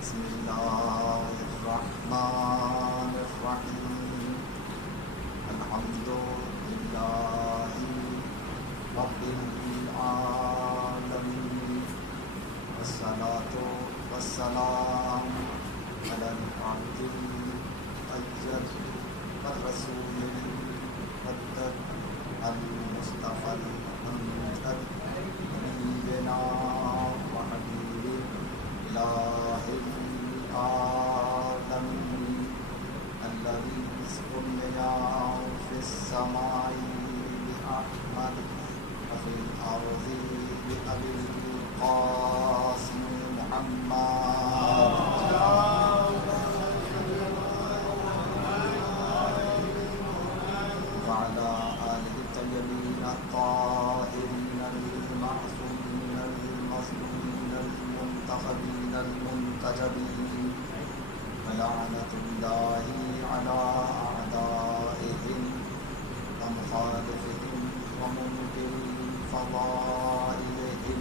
بسم الله الرحمن الرحيم الحمد لله رب العالمين والصلاة والسلام على العبد الأجل والرسول المقدس المصطفى المنتج نبينا وحبيب إله العالمين الذي سمي في السماء بأحمد وفي الأرض بأبي القاسم محمد وعلى آله الطيبين الطاهرين المعصومين المظلومين المنتخبين المنتجبين ولعنة الله على أعدائهم ومخالفهم ومنكر فضائلهم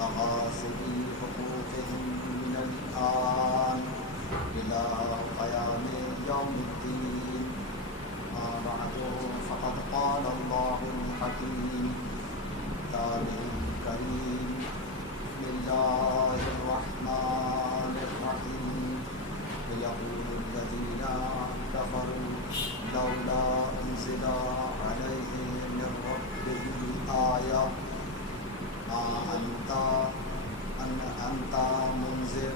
وغاصبي حقوقهم من الآن إلى قيام يوم الدين. بعد فقد قال الله الحكيم كتابه الكريم بسم الله الرحمن الرحيم ويقول الذين كفروا لولا أنزل عليه من ربه آية ما أنت منذر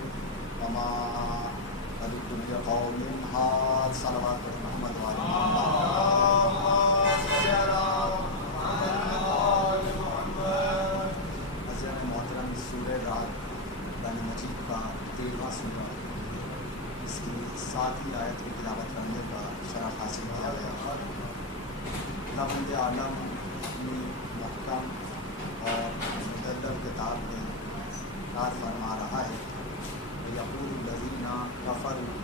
وما لكل قوم هاد صلوات محمد وعلى محترم سورہ رات قرآن مجید کا 13واں سورہ، اس کی 7ویں آیت کی تلاوت کرنے کا شرف حاصل کیا گیا. خداوند عالم اپنی محکم اور مدلل کتاب میں ارشاد فرما رہا ہے یقول الذین کفروا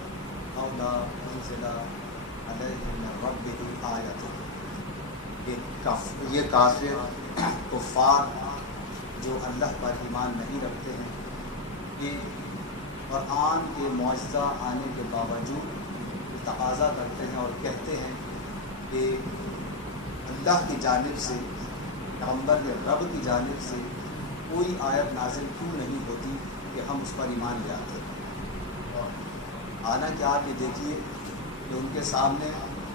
لولا انزل علیہ من ربہ آیۃ. یہ کافر کفار جو اللہ پر ایمان نہیں رکھتے ہیں، یہ قرآن کے معجزہ آنے کے باوجود تقاضا کرتے ہیں اور کہتے ہیں کہ اللہ کی جانب سے، پیغمبر رب کی جانب سے کوئی آیت نازل کیوں نہیں ہوتی کہ ہم اس پر ایمان لے آتے. حالانکہ آپ یہ دیکھیے کہ ان کے سامنے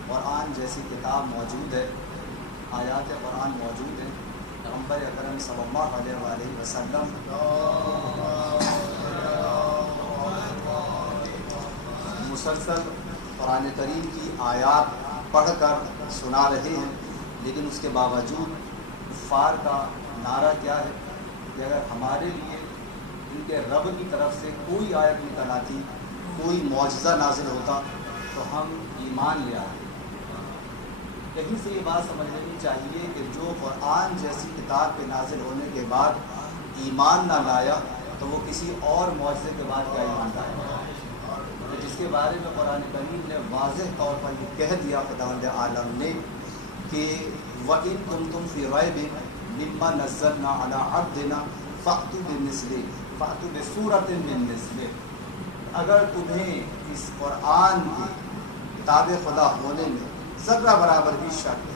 قرآن جیسی کتاب موجود ہے، آیات قرآن موجود ہیں. پیغمبر اکرم صلی اللہ علیہ وآلہ وسلم مسلسل قرآن کریم کی آیات پڑھ کر سنا رہے ہیں، لیکن اس کے باوجود کفار کا نعرہ کیا ہے کہ اگر ہمارے لیے ان کے رب کی طرف سے کوئی آیت نکل آتی، کوئی معجزہ نازل ہوتا تو ہم ایمان لے آتے. یہیں سے یہ بات سمجھ لینی چاہیے کہ جو قرآن جیسی کتاب پہ نازل ہونے کے بعد ایمان نہ لایا تو وہ کسی اور معجزے کے بعد کیا ایمان لایا. جس کے بارے میں قرآن کریم نے واضح طور پر یہ کہہ دیا خداوند عالم نے کہ وَإِن كُنتُمْ فِي رَيْبٍ مِّمَّا نَزَّلْنَا عَلَىٰ عَبْدِنَا فَأْتُوا بِسُورَةٍ مِّن مِّثْلِهِ. اگر تمہیں اس قرآن کی کتاب خدا ہونے میں ذرہ برابر بھی شک ہے،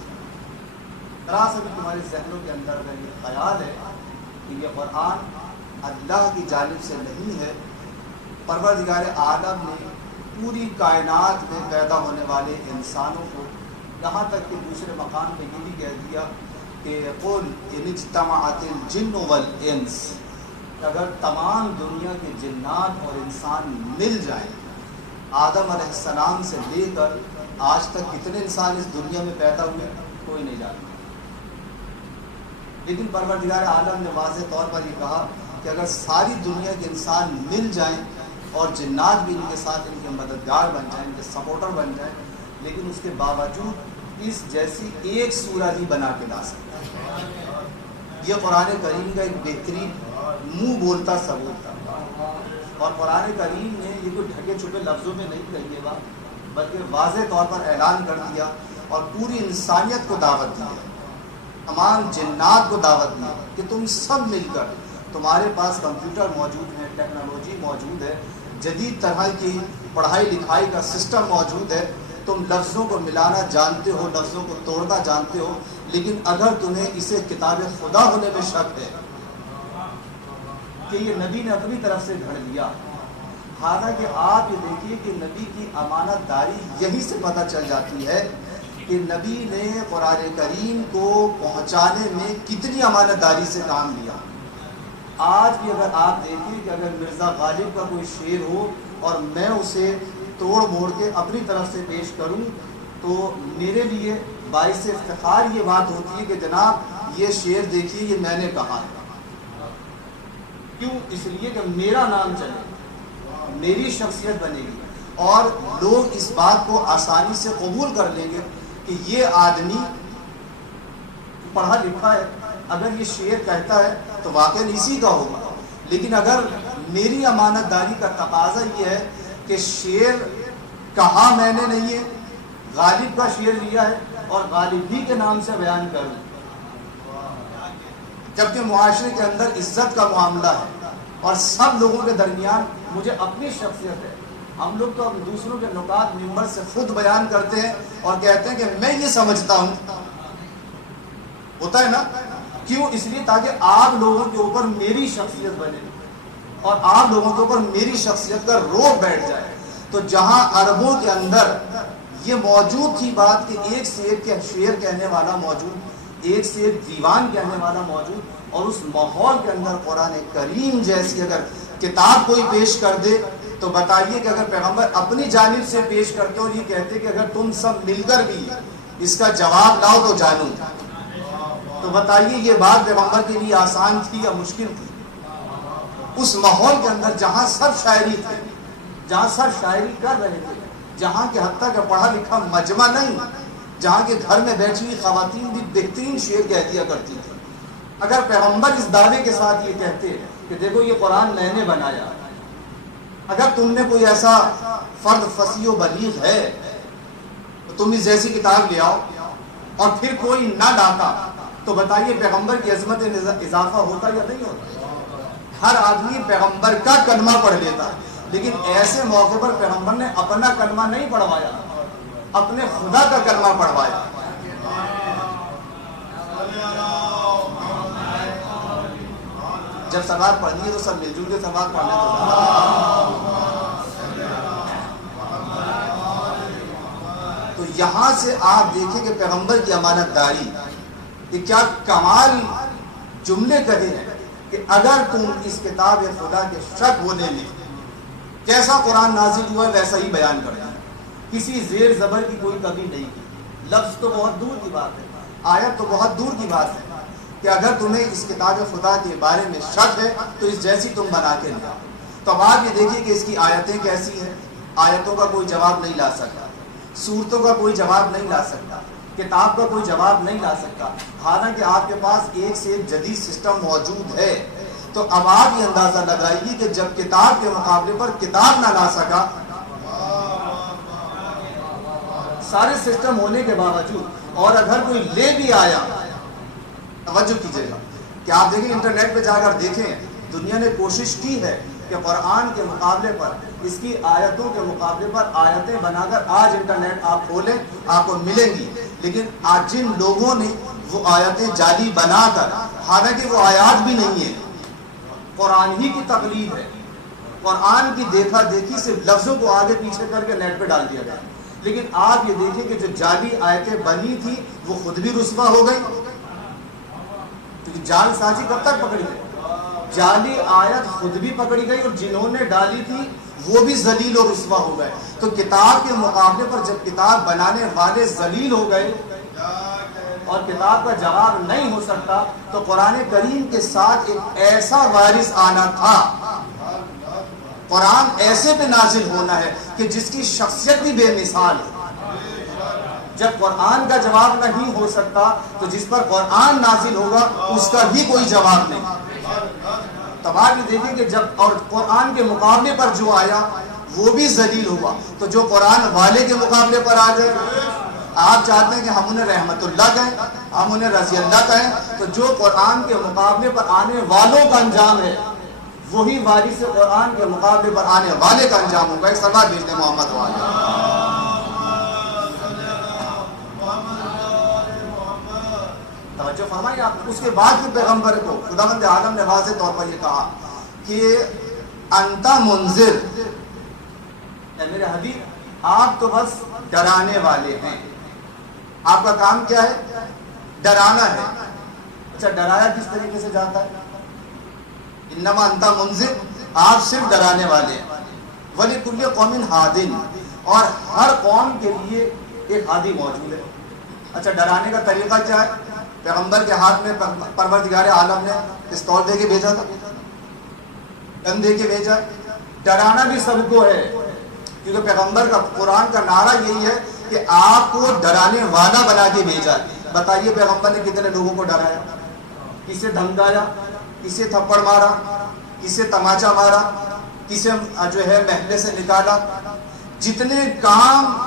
ذرا سے بھی تمہارے ذہنوں کے اندر اگر یہ خیال ہے کہ یہ قرآن اللہ کی جانب سے نہیں ہے، پروردگار عالم نے پوری کائنات میں پیدا ہونے والے انسانوں کو، یہاں تک کہ دوسرے مقام پہ یہ بھی کہہ دیا کہ قُلْ إِنِ اجْتَمَعَتِ الْجِنُّ وَالْإِنسُ، اگر تمام دنیا کے جنات اور انسان مل جائیں، آدم علیہ السلام سے لے کر آج تک کتنے انسان اس دنیا میں پیدا ہوئے کوئی نہیں جانتا، لیکن پروردگار عالم نے واضح طور پر یہ کہا کہ اگر ساری دنیا کے انسان مل جائیں اور جنات بھی ان کے ساتھ ان کے مددگار بن جائیں، ان کے سپورٹر بن جائیں، لیکن اس کے باوجود اس جیسی ایک سورہ ہی بنا کے لا سکتے ہیں. یہ قرآن کریم کا ایک بہترین منہ بولتا ثبوت تھا. اور قرآن کریم نے یہ کوئی ڈھکے چھپے لفظوں میں نہیں کہی یہ بات، بلکہ واضح طور پر اعلان کر دیا اور پوری انسانیت کو دعوت دی ہے، تمام جنات کو دعوت دی کہ تم سب مل کر، تمہارے پاس کمپیوٹر موجود ہیں، ٹیکنالوجی موجود ہے، جدید طرح کی پڑھائی لکھائی کا سسٹم موجود ہے، تم لفظوں کو ملانا جانتے ہو، لفظوں کو توڑنا جانتے ہو، لیکن اگر تمہیں اسے کتاب خدا ہونے میں شک ہے کہ یہ نبی نے اپنی طرف سے گھڑ لیا، حالانکہ آپ یہ دیکھیے کہ نبی کی امانت داری یہی سے پتہ چل جاتی ہے کہ نبی نے قرآن کریم کو پہنچانے میں کتنی امانت داری سے کام لیا۔ آج بھی اگر آپ دیکھیں کہ اگر مرزا غالب کا کوئی شعر ہو اور میں اسے توڑ موڑ کے اپنی طرف سے پیش کروں تو میرے لیے باعث افتخار یہ بات ہوتی ہے کہ جناب یہ شعر دیکھیے یہ میں نے کہا ہے۔ کیوں؟ اس لیے کہ میرا نام چلے، میری شخصیت بنے گی، اور لوگ اس بات کو آسانی سے قبول کر لیں گے کہ یہ آدمی پڑھا لکھا ہے، اگر یہ شعر کہتا ہے تو واقعی اسی کا ہوگا۔ لیکن اگر میری امانت داری کا تقاضا یہ ہے کہ شعر کہا میں نے نہیں ہے، غالب کا شعر لیا ہے اور غالب ہی کے نام سے بیان کروں، جبکہ معاشرے کے اندر عزت کا معاملہ ہے اور سب لوگوں کے درمیان مجھے اپنی شخصیت ہے، ہم لوگ تو دوسروں کے نکات ممبر سے خود بیان کرتے ہیں اور کہتے ہیں کہ میں یہ سمجھتا ہوں، ہوتا ہے نا؟ کیوں؟ اس لیے تاکہ آپ لوگوں کے اوپر میری شخصیت بنے اور آپ لوگوں کے اوپر میری شخصیت کا روب بیٹھ جائے۔ تو جہاں عربوں کے اندر یہ موجود تھی بات کہ ایک سے ایک شعر کہنے والا موجود، ایک سے ایک دیوان کہنے والا موجود، اور اس ماحول کے اندر قرآن کریم جیسی اگر کتاب کوئی پیش کر دے تو بتائیے کہ اگر پیغمبر اپنی جانب سے پیش کرتے اور یہ کہتے کہ اگر تم سب مل کر بھی اس کا جواب لاؤ تو جانوں، تو بتائیے یہ بات پیغمبر کے لیے آسان تھی یا مشکل تھی؟ اس ماحول کے اندر جہاں سب شاعری تھے، جہاں سب شاعری کر رہے تھے، جہاں کہ حتیٰ کہ پڑھا لکھا مجمع نہیں، جہاں کے گھر میں بیٹھی ہوئی خواتین بھی بہترین شعر کہہ دیا کرتی تھی، اگر پیغمبر اس دعوے کے ساتھ یہ کہتے کہ دیکھو یہ قرآن میں نے بنایا، اگر تم نے کوئی ایسا فرد فصیح و بلیغ ہے تو تم اس جیسی کتاب لے آؤ، اور پھر کوئی نہ لاتا تو بتائیے پیغمبر کی عظمت میں اضافہ ہوتا یا نہیں ہوتا؟ ہر آدمی پیغمبر کا کلمہ پڑھ لیتا، لیکن ایسے موقع پر پیغمبر نے اپنا کلمہ نہیں پڑھوایا، اپنے خدا کا کلمہ پڑھوایا۔ جب سلوات پڑھنی ہے تو سب مل جل کے سلوات پڑھ لیں۔ تو یہاں سے آپ دیکھیں کہ پیغمبر کی امانت داری، یہ کیا کمال جملے کہے ہیں کہ اگر تم اس کتاب خدا کے شک ہونے میں کیسا قرآن نازل ہوا ہے ویسا ہی بیان کرنا، کسی زیر زبر کی کوئی کمی نہیں کی، لفظ تو بہت دور کی بات ہے، آیت تو بہت دور کی بات ہے کہ اگر تمہیں اس کتاب خدا کے بارے میں شک ہے تو اس جیسی تم بنا کے لیا۔ تو اب آپ یہ دیکھیے کہ اس کی آیتیں کیسی ہیں، آیتوں کا کوئی جواب نہیں لا سکتا، صورتوں کا کوئی جواب نہیں لا سکتا، کتاب کا کوئی جواب نہیں لا سکتا، حالانکہ آپ کے پاس ایک سے ایک جدید سسٹم موجود ہے۔ تو اب آپ یہ اندازہ لگائیے کہ جب کتاب کے مقابلے پر کتاب نہ لا سکا، سارے سسٹم ہونے کے باوجود، اور اگر کوئی لے بھی آیا، توجہ کیجیے گا کہ آپ دیکھیں انٹرنیٹ پہ جا کر دیکھیں، دنیا نے کوشش کی ہے کہ قرآن کے مقابلے پر، اس کی آیتوں کے مقابلے پر آیتیں بنا کر، آج انٹرنیٹ آپ کھولیں آپ کو ملیں گی، لیکن آج جن لوگوں نے وہ آیتیں جعلی بنا کر، حالانکہ وہ آیات بھی نہیں ہیں، قرآن ہی کی تقلید ہے، قرآن کی دیکھا دیکھی سے لفظوں کو آگے پیچھے کر کے نیٹ پہ ڈال دیا گیا، لیکن آپ یہ دیکھیں کہ جو جعلی آیتیں بنی تھی وہ خود بھی رسوا ہو گئی، کیونکہ جعل سازی کب تک پکڑی گئی؟ جعلی آیت خود بھی پکڑی گئی اور جنہوں نے ڈالی تھی وہ بھی ذلیل اور رسوا ہو گئے۔ تو کتاب کے مقابلے پر جب کتاب بنانے والے ذلیل ہو گئے اور کتاب کا جواب نہیں ہو سکتا، تو قرآن کریم کے ساتھ ایک ایسا وارث آنا تھا، قرآن ایسے پہ نازل ہونا ہے کہ جس کی شخصیت بھی بے مثال ہے۔ جب قرآن کا جواب نہیں ہو سکتا تو جس پر قرآن نازل ہوگا اس کا بھی کوئی جواب نہیں۔ تب آپ یہ دیکھیں کہ جب اور قرآن کے مقابلے پر جو آیا وہ بھی ذلیل ہوا، تو جو قرآن والے کے مقابلے پر آ جائے، آپ چاہتے ہیں کہ ہم انہیں رحمت اللہ کہیں، ہم انہیں رضی اللہ کہیں، تو جو قرآن کے مقابلے پر آنے والوں کا انجام ہے وہی وارث قرآن کے مقابلے پر آنے والے کا انجام ہوگا. ایک صلوات بھیج دیں محمد والے. توجہ فرمائیے آپ. اس کے بعد پھر پیغمبر کو خداوند عالم نے واضح طور پر یہ کہا کہ انتا منذر، اے میرے حبیب آپ تو بس ڈرانے والے ہیں. آپ کا کام کیا ہے؟ ڈرانا ہے. اچھا ڈرایا کس طریقے سے جاتا ہے؟ انما انتا منذر، آپ صرف ڈرانے والے ہیں. وَلِكُلِّ قَوْمٍ ہَادٍ، اور ہر قوم کے لیے ایک ہادی موجود ہے. اچھا ڈرانے کا طریقہ کیا ہے؟ پیغمبر کے ہاتھ میں پروردگار عالم نے پستول دے کے بھیجا تھا، گن دے کے بھیجا. ڈرانا بھی سب کو ہے، کیونکہ پیغمبر کا قرآن کا نعرہ یہی ہے کہ آپ کو ڈرانے والا بنا کے بھیجا. بتائیے پیغمبر نے کتنے لوگوں کو ڈرایا، کسے دھمکایا، کسے تھپڑ مارا، کسے تماچا مارا، کسے جو ہے محلے سے نکالا. جتنے کام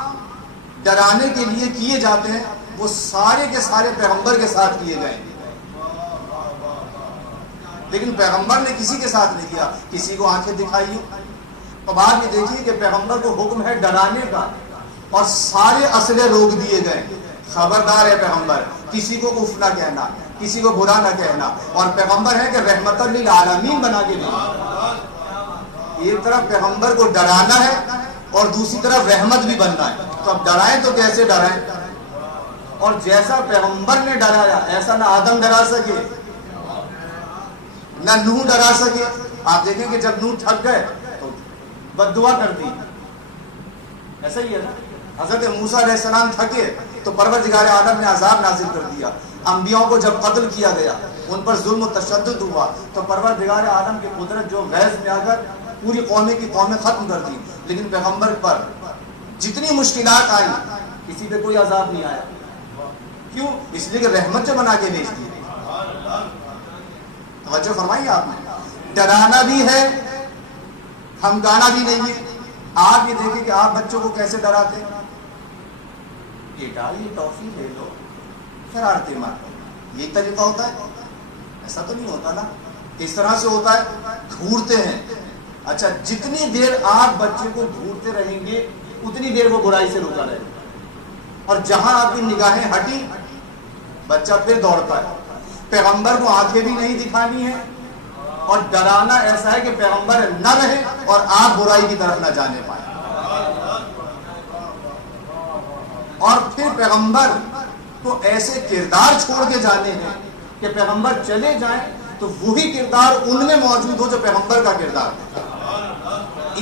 ڈرانے کے لیے کیے جاتے ہیں وہ سارے کے سارے پیغمبر کے ساتھ کیے گئے. لیکن پیغمبر نے کسی کے ساتھ نہیں کیا. کسی کو آنکھیں دکھائی. تو بعد میں دیکھیے کہ پیغمبر کو حکم ہے ڈرانے کا اور سارے اسلحے روک دیے گئے. خبردار ہے پیغمبر، کسی کو اف نہ کہنا، کسی کو برا نہ کہنا. اور پیغمبر ہے کہ رحمت للعالمین بنا کے دیا. ایک طرف پیغمبر کو ڈرانا ہے اور دوسری طرف رحمت بھی بننا ہے. تو اب ڈرائیں تو کیسے ڈرائیں؟ اور جیسا پیغمبر نے ڈرایا ایسا نہ آدم ڈرا سکے نہ نوح ڈرا سکے. آپ دیکھیں کہ جب نوح تھک گئے تو بد دعا کر دی. ایسا ہی ہے نا. حضرت موسیٰ علیہ السلام تھکے تو پروردگار عالم نے عذاب نازل کر دیا. انبیاء کو جب قتل کیا گیا، ان پر ظلم و تشدد ہوا، تو پروردگار عالم کی قدرت جو غیظ میں آ کر پوری قومیں کی قومیں ختم کر دی. لیکن پیغمبر پر جتنی مشکلات آئی کسی پہ کوئی عذاب نہیں آیا. کیوں؟ اس لیے کہ رحمت سے بنا کے بھیج دی. توجہ فرمائیے آپ نے. ڈرانا بھی ہے، دھمکانا بھی نہیں ہے. آپ یہ دیکھیں کہ آپ بچوں کو کیسے ڈراتے ہیں. بیٹا یہ ٹافی لے لو، شرارتیں مارتے. یہ طریقہ ہوتا ہے؟ ایسا تو نہیں ہوتا نا. اس طرح سے ہوتا ہے، گھورتے ہیں. اچھا جتنی دیر آپ بچے کو گھورتے رہیں گے اتنی دیر وہ برائی سے رکا رہے گا. اور جہاں آپ کی نگاہیں ہٹی بچہ پھر دوڑتا ہے. پیغمبر کو آنکھیں بھی نہیں دکھانی ہے اور ڈرانا ایسا ہے کہ پیغمبر نہ رہے اور آپ برائی کی طرف نہ جانے پائیں. اور پھر پیغمبر کو ایسے کردار چھوڑ کے جانے ہیں کہ پیغمبر چلے جائیں تو وہی کردار ان میں موجود ہو جو پیغمبر کا کردار ہے.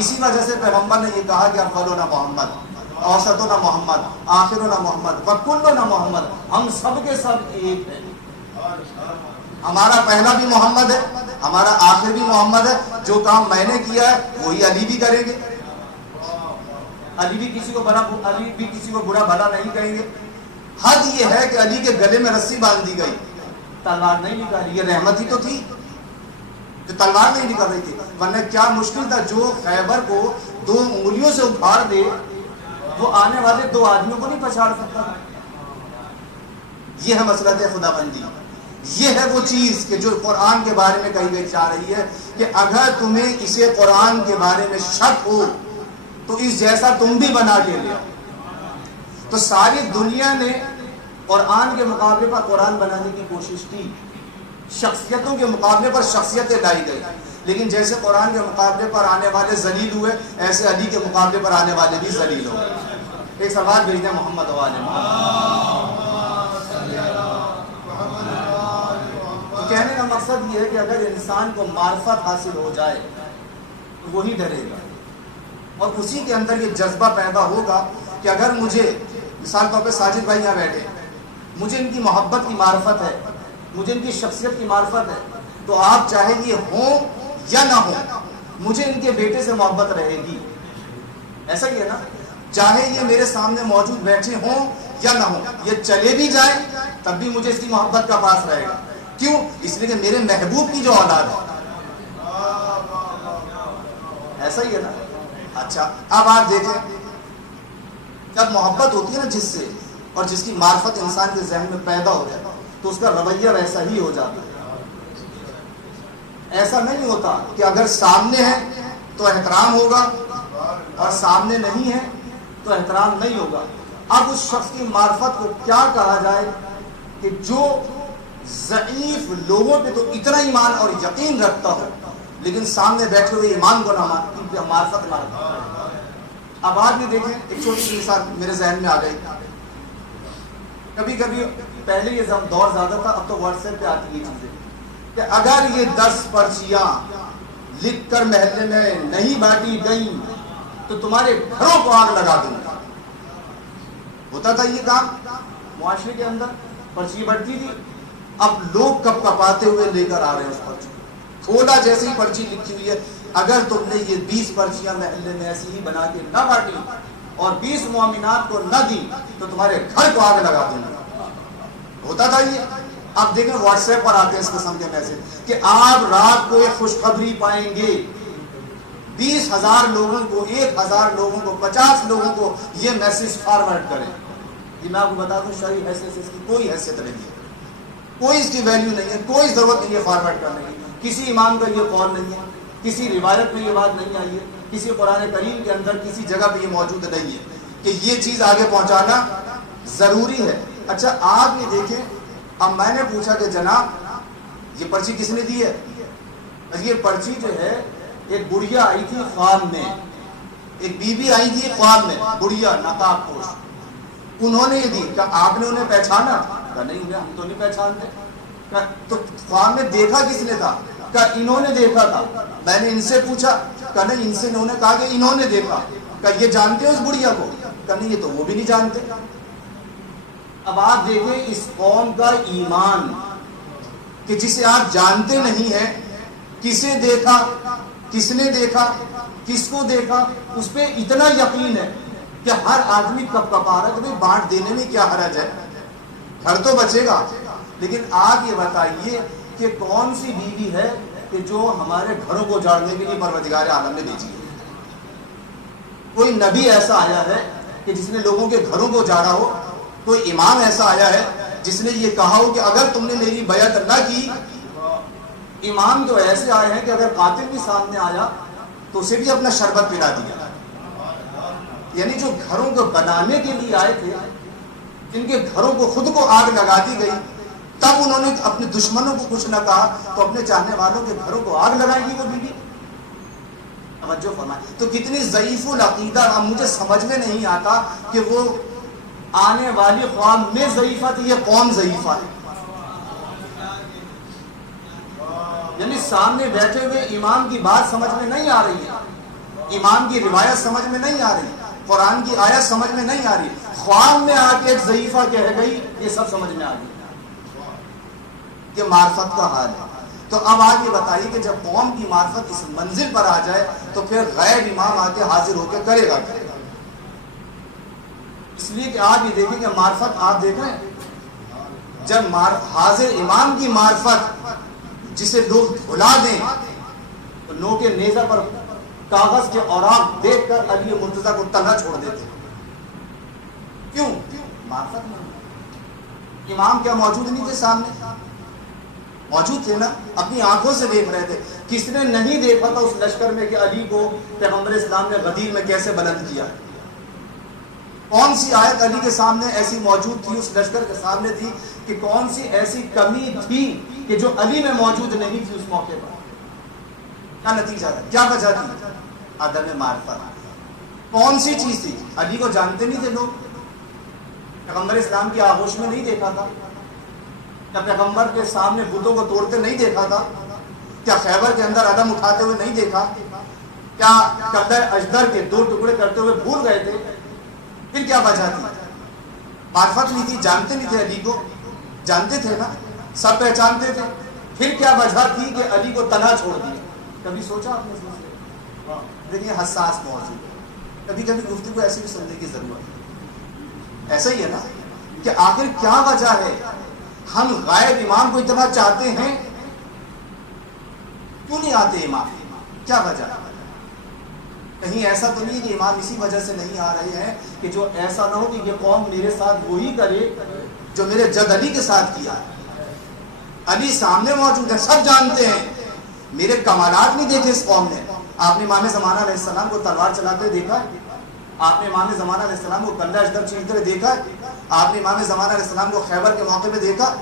اسی وجہ سے پیغمبر نے یہ کہا کہ افضلنا محمد، اوسطنا محمد، آخرنا محمد، وکلنا محمد. ہم سب کے سب ایک ہیں. ہمارا پہلا بھی محمد ہے، ہمارا آخر بھی محمد ہے. جو کام میں نے کیا ہے وہی علی بھی کریں گے. علی بھی کسی کو برا بھلا نہیں کہیں گے. حد یہ ہے کہ علی کے گلے میں رسی باندھ دی گئی، تلوار نہیں نکالی. یہ رحمت ہی تو تھی جو تلوار نہیں نکال رہی تھی. ورنہ کیا مشکل تھا جو خیبر کو 2 انگلیوں سے اکھاڑ دے، وہ آنے والے 2 آدمیوں کو نہیں پچھاڑ سکتا. یہ ہے مسئلہ خدا بندی. یہ ہے وہ چیز کہ جو قرآن کے بارے میں کہی گئی جا رہی ہے کہ اگر تمہیں اسے قرآن کے بارے میں شک ہو تو اس جیسا تم بھی بنا کے لیا. تو ساری دنیا نے قرآن کے مقابلے پر قرآن بنانے کی کوشش کی. شخصیتوں کے مقابلے پر شخصیتیں لائی گئی. لیکن جیسے قرآن کے مقابلے پر آنے والے ذلیل ہوئے ایسے علی کے مقابلے پر آنے والے بھی ذلیل ہو گئے. ایک سوال بھیجتے ہیں محمد والے کہنے کا مقصد یہ ہے کہ اگر انسان کو معرفت حاصل ہو جائے تو وہی ڈرے گا اور اسی کے اندر یہ جذبہ پیدا ہوگا کہ اگر مجھے مثال طور پہ ساجد بھائی یہاں بیٹھے، مجھے ان کی محبت کی معرفت ہے، مجھے ان کی شخصیت کی معرفت ہے، تو آپ چاہے یہ ہوں یا نہ ہوں مجھے ان کے بیٹے سے محبت رہے گی. ایسا ہی ہے نا. چاہے یہ میرے سامنے موجود بیٹھے ہوں یا نہ ہوں، یہ چلے بھی جائیں تب بھی مجھے اس کی محبت کا پاس رہے گا. کیوں؟ اس لیے کہ میرے محبوب کی جو اولاد ہے. ایسا ہی ہے نا. اچھا اب آپ دیکھیں جب محبت ہوتی ہے نا جس سے اور جس کی معرفت انسان کے ذہن میں پیدا ہو جائے تو اس کا رویہ ویسا ہی ہو جاتا ہے. ایسا نہیں ہوتا کہ اگر سامنے ہے تو احترام ہوگا اور سامنے نہیں ہے تو احترام نہیں ہوگا. اب اس شخص کی معرفت کو کیا کہا جائے کہ جو ضعیف لوگوں پہ تو اتنا ایمان اور یقین رکھتا ہو لیکن سامنے بیٹھے ہوئے ایمان کو نہ معرفت نہ رکھتا. اب آج بھی دیکھیں, ایک چھوٹی سی مثال میرے ذہن میں آ گئی. کبھی کبھی پہلے یہ دور زیادہ تھا, اب تو واٹس ایپ پہ آتی یہ چیزیں کہ اگر یہ 10 پرچیاں لکھ کر محلے میں نہیں بانٹی گئی تو تمہارے گھروں کو آگ لگا دوں گا. ہوتا تھا یہ کام معاشرے کے اندر, پرچی بڑھتی تھی. اب لوگ کب کپاتے ہوئے لے کر آ رہے ہیں اس پرچی, کھولا جیسے ہی پرچی لکھی ہوئی ہے, اگر تم نے یہ 20 پرچیاں محلے میں ایسی ہی بنا کے نہ بانٹی اور 20 مومنات کو نہ دی تو تمہارے گھر کو آگ لگا دوں گا. ہوتا تھا یہ. اب دیکھیں واٹس ایپ پر آتے ہیں اس قسم کے میسج کہ آپ رات کو ایک خوشخبری پائیں گے, 20,000 لوگوں کو, 1,000 لوگوں کو, 50 لوگوں کو یہ میسج فارورڈ کریں. یہ میں آپ کو بتا دوں شرعی حیثیت سے اس کی کوئی حیثیت نہیں ہے, کوئی اس کی ویلیو نہیں ہے, کوئی ضرورت نہیں ہے فارورڈ کرنے کی. کسی امام کا یہ قول نہیں ہے, کسی روایت میں یہ بات نہیں آئی ہے, کسی قرآن کریم کے اندر کسی جگہ پہ یہ موجود نہیں ہے کہ یہ چیز آگے پہنچانا ضروری ہے. اچھا آپ یہ دیکھیں, اب میں نے پوچھا کہ جناب یہ پرچی کس نے دی ہے؟ یہ پرچی جو ہے ایک بڑھیا آئی تھی خواب میں, ایک بی بی آئی تھی خواب میں, بڑھیا نقاب پوش, انہوں نے یہ دی. کیا آپ نے انہیں پہچانا؟ کہا نہیں, ہم تو نہیں پہچانتے. تو خواب میں دیکھا کس نے تھا؟ کہا انہوں نے دیکھا تھا. میں نے ان سے پوچھا, کہا نہیں, ان سے انہوں نے کہا کہ انہوں نے دیکھا. کہا یہ جانتے ہو اس بڑھیا کو؟ کہا نہیں, یہ تو وہ بھی نہیں جانتے. اب آپ دیکھیں اس قوم کا ایمان کہ جسے آپ جانتے نہیں ہیں, کسے دیکھا, کس نے دیکھا, کس کو دیکھا, اس پہ اتنا یقین ہے کہ ہر آدمی کب کپا رہا ہے کہ بانٹ دینے میں کیا حرج ہے, گھر تو بچے گا. لیکن آپ یہ بتائیے کہ کون سی بیوی ہے کہ جو ہمارے گھروں کو جاڑنے کے لیے پروردگار عالم نے بھیجی ہے؟ کوئی نبی ایسا آیا ہے کہ جس نے لوگوں کے گھروں کو جاڑا ہو؟ کوئی امام ایسا آیا ہے جس نے یہ کہا ہو کہ اگر تم نے میری بیعت نہ کی؟ امام تو ایسے آئے ہیں کہ اگر قاتل بھی سامنے آیا تو اسے بھی اپنا شربت پلا دیا. یعنی جو گھروں کو بنانے کے لیے آئے تھے, جن کے گھروں کو خود کو آگ لگا دی گئی, تب انہوں نے اپنے دشمنوں کو کچھ نہ کہا تو اپنے چاہنے والوں کے گھروں کو آگ لگائیں گی وہ بیوی. توجہ فرمائیں. تو کتنی ضعیف العقیدہ. اب مجھے سمجھ میں نہیں آتا کہ وہ آنے والی قوم میں ضعیفہ تھی, یہ قوم ضعیفہ ہے. یعنی سامنے بیٹھے ہوئے امام کی بات سمجھ میں نہیں آ رہی ہے, امام کی روایت سمجھ میں نہیں آ رہی, قرآن کی آیت سمجھ میں نہیں آ رہی, خواب میں آ کے ایک ضعیفہ کہہ گئی, یہ سب سمجھ میں آ گئی. یہ معرفت کا حال ہے. تو اب آپ یہ بتائیے کہ جب قوم کی معرفت اس منزل پر آ جائے تو پھر غیر امام آ کے حاضر ہو کے کرے گا. اس لیے کہ آپ یہ دیکھیں کہ معرفت, آپ دیکھیں جب حاضر امام کی معرفت جسے لوگ بھلا دیں تو نو کے نیزہ پر کاغذ کے اوراق دیکھ کر علی مرتضیٰ کو تنہا چھوڑ دیتے. کیوں؟ معرفت نہیں. امام کیا موجود نہیں تھے سامنے؟ موجود تھے نا, اپنی آنکھوں سے دیکھ رہے تھے. کس نے نہیں دیکھا تھا اس لشکر میں کہ علی کو پیغمبر اسلام نے غدیر میں کیسے بلند کیا؟ کون سی آیت علی کے سامنے ایسی موجود تھی, اس لشکر کے سامنے تھی کہ کون سی ایسی کمی تھی کہ جو علی میں موجود نہیں تھی اس موقع پر؟ کیا نتیجہ تھا, کیا وجہ تھی؟ عدم معرفت. کون سی چیز تھی؟ علی کو جانتے نہیں تھے لوگ, پیغمبر اسلام کی آغوش میں نہیں دیکھا تھا, کیا پیغمبر کے سامنے بتوں کو توڑتے نہیں دیکھا تھا, کیا خیبر کے اندر عدم اٹھاتے ہوئے نہیں دیکھا, کیا قبضہ اجدر کے 2 ٹکڑے کرتے ہوئے بھول گئے تھے؟ پھر کیا وجہ تھی؟ معرفت نہیں تھی, جانتے نہیں تھے علی کو, جانتے تھے نا, سب پہچانتے تھے. پھر کیا وجہ تھی کہ علی کو تنہا چھوڑ دیا؟ کبھی سوچا آپ نے اس مسئلے؟ لیکن یہ حساس موضوع ہے, کبھی کبھی گفتگو ایسے بھی سننے کی ضرورت ہے. ایسا ہی ہے نا کہ آخر کیا وجہ ہے ہم غائب امام کو اتنا چاہتے ہیں, کیوں نہیں آتے امام؟ کیا وجہ؟ کہیں ایسا تو نہیں کہ امام اسی وجہ سے نہیں آ رہے ہیں کہ جو ایسا نہ ہو کہ یہ قوم میرے ساتھ وہی کرے جو میرے جد علی کے ساتھ کیا. علی سامنے موجود ہے, سب جانتے ہیں, میرے کمالات نہیں دیکھے اس قوم نے. آپ نے امام زمانہ علیہ السلام کو تلوار چلاتے ہوئے دیکھا ہے؟ آپ نے امام زمانہ علیہ السلام کو کنڈا اشدر چھینتے ہوئے دیکھا ہے؟ آپ نے امام زمانہ علیہ السلام کو خیبر کے موقع پہ دیکھا،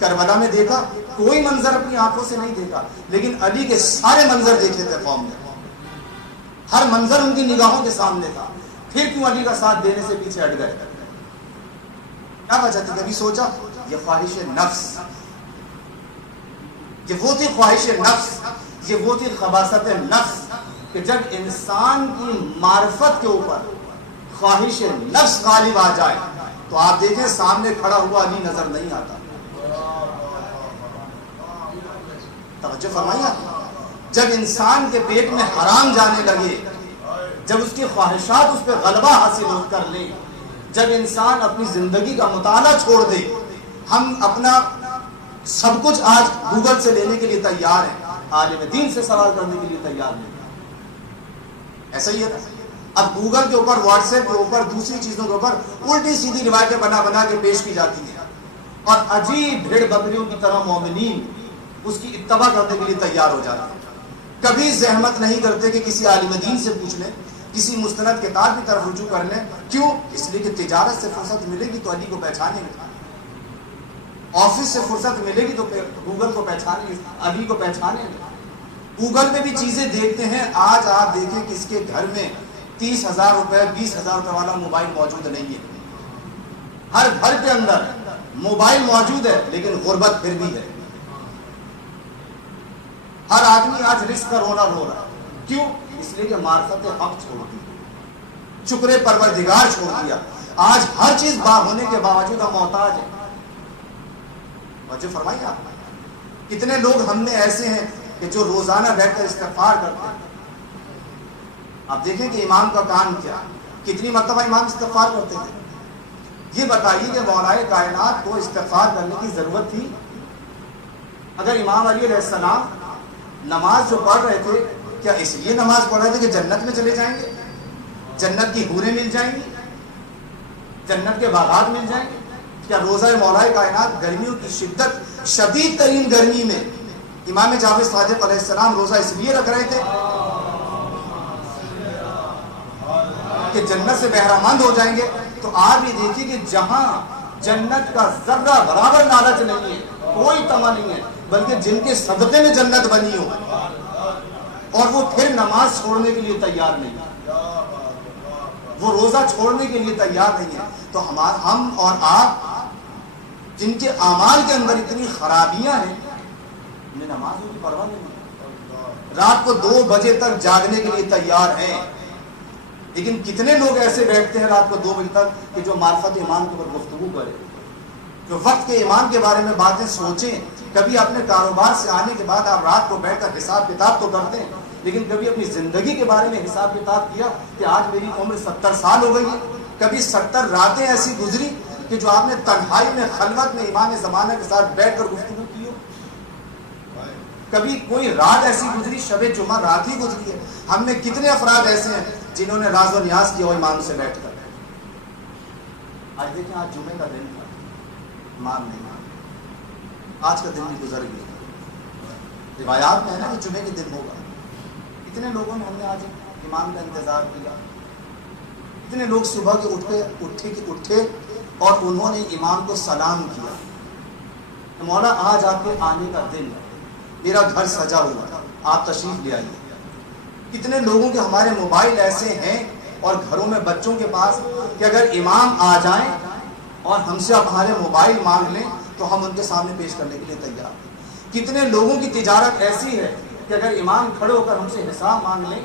کربلا میں دیکھا؟ کوئی منظر اپنی آنکھوں سے نہیں دیکھا، لیکن علی کے سارے منظر دیکھے تھے قوم نے. ہر منظر ان کی نگاہوں کے سامنے تھا. پھر کیوں علی کا ساتھ دینے سے پیچھے ہٹ گئے؟ کیا وجہ تھی؟ کبھی سوچا؟ یہ خواہش نفس، یہ وہ تھی خواہش نفس، یہ وہ تھی خباثت نفس کہ جب انسان کی معرفت کے اوپر خواہش نفس غالب آ جائے تو آپ دیکھیں سامنے کھڑا ہوا علی نظر نہیں آتا. توجہ فرمائیے. جب انسان کے پیٹ میں حرام جانے لگے، جب اس کی خواہشات اس پہ غلبہ حاصل ہو کر لیں، جب انسان اپنی زندگی کا مطالعہ چھوڑ دے. ہم اپنا سب کچھ آج گوگل سے لینے کے لیے تیار ہیں، عالم دین سے سوال کرنے کے لیے تیار نہیں. ایسا ہی ہے. اب گوگل کے اوپر، واٹس ایپ کے اوپر، دوسری چیزوں کے اوپر الٹی سیدھی روایتیں بنا بنا کے پیش کی جاتی ہیں، اور عجیب بھیڑ بکریوں کی طرح مومنین اس کی اتباع کرنے کے لیے تیار ہو جاتے ہیں. کبھی زحمت نہیں کرتے کہ کسی عالم دین سے پوچھ لیں، کسی مستند کتاب کی طرف رجوع کر لیں. کیوں؟ اس لیے کہ تجارت سے فرصت ملے گی تو علی کو پہچانیں گے، آفس سے فرصت ملے گی تو گوگل کو پہچانیں گے، علی کو پہچانیں گے. گوگل پہ بھی چیزیں دیکھتے ہیں. آج آپ دیکھیں کس کے گھر میں 30,000 روپے 20,000 روپے والا موبائل موجود نہیں ہے. ہر گھر کے اندر موبائل موجود ہے، لیکن غربت پھر بھی ہے. ہر آدمی آج رزق کا رونا رو رہا ہے. کیوں؟ اس لیے کہ معرفت حق چھوڑ دی، شکر پروردگار چھوڑ دیا. آج ہر چیز با ہونے کے باوجود ہم محتاج ہیں. توجہ فرمائیے. آپ کتنے لوگ ہم میں ایسے ہیں کہ جو روزانہ بیٹھ کر استغفار کرتے ہیں. آپ دیکھیں کہ امام کا کام کیا، کتنی مرتبہ امام استغفار کرتے تھے. یہ بتائیے کہ مولائے کائنات کو استغفار کرنے کی ضرورت تھی؟ اگر امام علی علیہ السلام نماز جو پڑھ رہے تھے، کیا اس لیے نماز پڑھ رہے تھے کہ جنت میں چلے جائیں گے، جنت کی حوریں مل جائیں گی، جنت کے باغات مل جائیں گے؟ کیا روزہ مولائے کائنات گرمیوں کی شدت، شدید ترین گرمی میں امام جعفر صادق علیہ السلام روزہ اس لیے رکھ رہے تھے کہ جنت سے بہرامند ہو جائیں گے؟ تو آپ یہ دیکھیے کہ جہاں جنت کا ذرہ برابر لالچ نہیں ہے، کوئی تمنا نہیں ہے، بلکہ جن کے صدقے میں جنت بنی ہو، اور وہ پھر نماز چھوڑنے کے لیے تیار نہیں ہے، وہ روزہ چھوڑنے کے لیے تیار نہیں ہے. تو ہم اور آپ جن کے اعمال کے اندر اتنی خرابیاں ہیں، انہیں نمازوں کی پرواہ نہیں ہے، رات کو 2 بجے تک جاگنے کے لیے تیار ہیں. لیکن کتنے لوگ ایسے بیٹھتے ہیں رات کو 2 بجے تک کہ جو معرفت ایمان کے اوپر گفتگو کرے، جو وقت کے ایمان کے بارے میں باتیں سوچیں. کبھی اپنے کاروبار سے آنے کے بعد آپ رات کو بیٹھ کر حساب کتاب تو کرتے ہیں، لیکن کبھی اپنی زندگی کے بارے میں حساب کتاب کیا کہ آج میری عمر 70 سال ہو گئی ہے؟ کبھی 70 راتیں ایسی گزری کہ جو آپ نے تنہائی میں، خلوت میں امام زمانہ کے ساتھ بیٹھ کر گفتگو کی ہو؟ کبھی کوئی رات ایسی گزری، شب جمعہ رات ہی گزری ہے. ہم میں کتنے افراد ایسے ہیں جنہوں نے راز و نیاز کیا ہو امام سے بیٹھ کر؟ آج دیکھیں، آج جمعے کا دن تھا، امام نہیں، آج کا دن بھی گزر گیا. روایات میں ہے نا کہ جمعے کے دن ہوگا. اتنے لوگوں نے، ہم نے آج امام کا انتظار کیا. اتنے لوگ صبح کے اٹھے اور انہوں نے امام کو سلام کیا، مولا آج آپ کے آنے کا دن ہے، میرا گھر سجا ہوا، آپ تشریف لے آئیے. کتنے لوگوں کے ہمارے موبائل ایسے ہیں اور گھروں میں بچوں کے پاس کہ اگر امام آ جائیں اور ہم سے آپ ہمارے موبائل مانگ لیں تو ہم ان کے سامنے پیش کرنے کے لیے تیار ہیں. کتنے لوگوں کی تجارت ایسی ہے کہ اگر امام کھڑے ہو کر ہم سے حساب مانگ لیں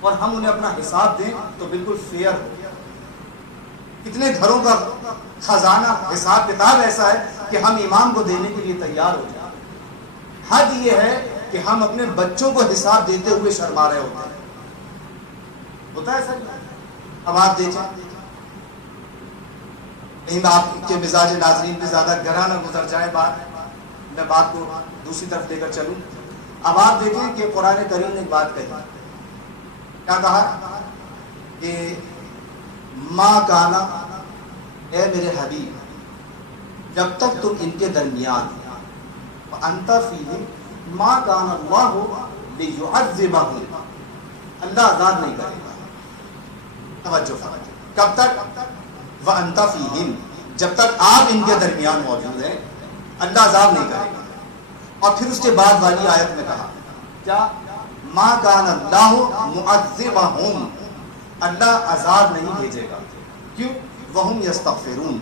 اور ہم انہیں اپنا حساب دیں تو بالکل فیئر ہو. کتنے گھروں کا خزانہ، حساب کتاب ایسا ہے کہ ہم امام کو دینے کے لیے تیار ہو جائیں. حد یہ ہے کہ ہم اپنے بچوں کو حساب دیتے ہوئے شرما رہے ہوتے ہیں. ہوتا ہے سر؟ اب آپ دیکھیں، کہیں آپ کے مزاج ناظرین بھی زیادہ گہرا نہ گزر جائے بات، میں بات کو دوسری طرف لے کر چلوں. اب آپ دیکھیں کہ قرآن کریم نے ایک بات کہی. کیا کہا؟ کہ ماں کانا، اے میرے حبیب، جب تک تم ان کے درمیان انت فیہم، ما کان اللہ لیعذبہم، اللہ عذاب نہیں کرے گا. توجہ فرمائیں. کب تک؟ وانت فیہم، جب تک آپ ان کے درمیان موجود ہیں اللہ عذاب نہیں کرے گا. اور پھر اس کے بعد والی آیت میں کہا کیا؟ ما کان اللہ معذبہم، اللہ عذاب نہیں بھیجے گا. کیوں؟ وہم یستغفرون،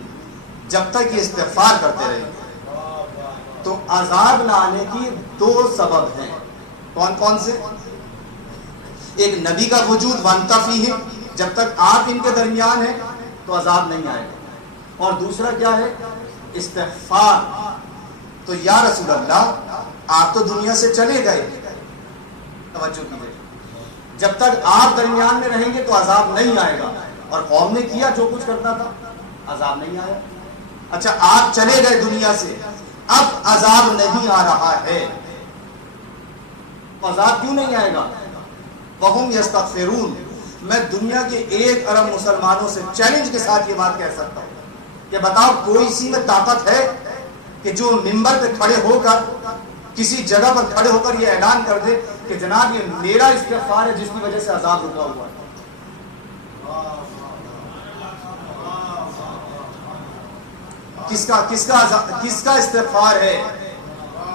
جب تک یہ استغفار کرتے رہیں گے. تو عذاب نہ آنے کی دو سبب ہیں. کون کون سے؟ ایک نبی کا وجود وانت فیہم، جب تک آپ ان کے درمیان ہیں تو عذاب نہیں آئے گا. اور دوسرا کیا ہے؟ استغفار. تو یا رسول اللہ آپ تو دنیا سے چلے گئے، توجہ کیجیے، جب تک آپ درمیان میں رہیں گے تو عذاب نہیں آئے گا. اور قوم نے کیا جو کچھ کرنا تھا، عذاب نہیں آیا. اچھا آپ چلے گئے دنیا سے، اب عذاب نہیں آ رہا ہے، عذاب کیوں نہیں آئے گا؟ وہم یستغفرون. میں دنیا کے 1 ارب مسلمانوں سے چیلنج کے ساتھ یہ بات کہہ سکتا ہوں کہ بتاؤ کوئی اسی میں طاقت ہے کہ جو منبر پہ کھڑے ہو کر کسی جگہ پر کھڑے ہو کر یہ اعلان کر دے کہ جناب یہ میرا استغفار ہے جس کی وجہ سے عذاب رکا ہوا ہے. کس کا استغفار ہے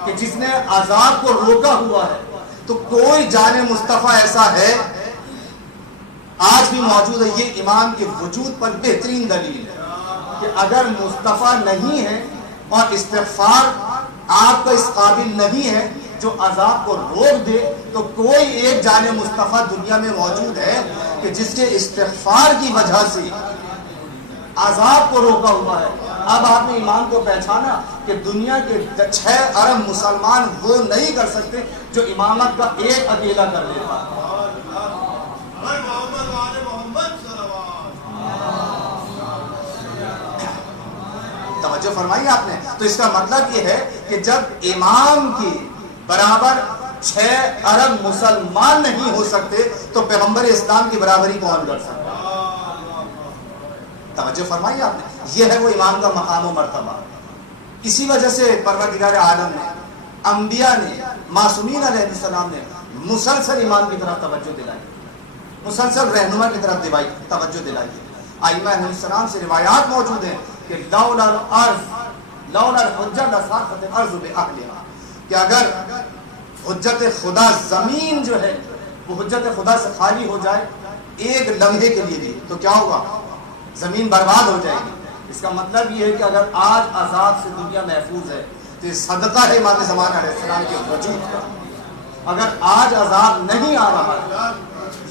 کہ جس نے عذاب کو روکا ہوا ہے؟ تو کوئی جان مصطفیٰ ایسا ہے آج بھی موجود ہے. یہ امام کے وجود پر بہترین دلیل ہے کہ اگر مصطفیٰ نہیں ہے اور استغفار آپ کا اس قابل نہیں ہے جو عذاب کو روک دے، تو کوئی ایک جان مصطفیٰ دنیا میں موجود ہے کہ جس کے استغفار کی وجہ سے عذاب کو روکا ہوا ہے. اب آپ نے ایمان کو پہچانا کہ دنیا کے 6 ارب مسلمان وہ نہیں کر سکتے جو امامت کا ایک اکیلا کر لیتا. توجہ فرمائی آپ نے. تو اس کا مطلب یہ ہے کہ جب امام کی برابر 6 ارب مسلمان نہیں ہو سکتے تو پیغمبر اسلام کی برابری کون کر سکتا؟ توجہ فرمائی آپ نے. یہ ہے وہ امام کا مقام و مرتبہ. اسی وجہ سے پروردگار عالم نے، انبیاء نے، معصومین علیہ السلام نے مسلسل امام کی طرف توجہ دلائی، مسلسل رہنما کی طرف توجہ دلائی. ائمہ علیہ السلام سے روایات موجود ہیں کہ لولا الحجہ لساقط الارض باہلھا، کہ اگر حجت خدا زمین جو ہے وہ حجت خدا سے خالی ہو جائے ایک لمحے کے لیے بھی تو کیا ہوگا؟ زمین برباد ہو جائے گی. اس کا مطلب یہ ہے کہ اگر آج عذاب سے دنیا محفوظ ہے تو یہ صدقہ ہے امام زمان علیہ السلام کے وجود کا. اگر آج عذاب نہیں آ رہا ہے،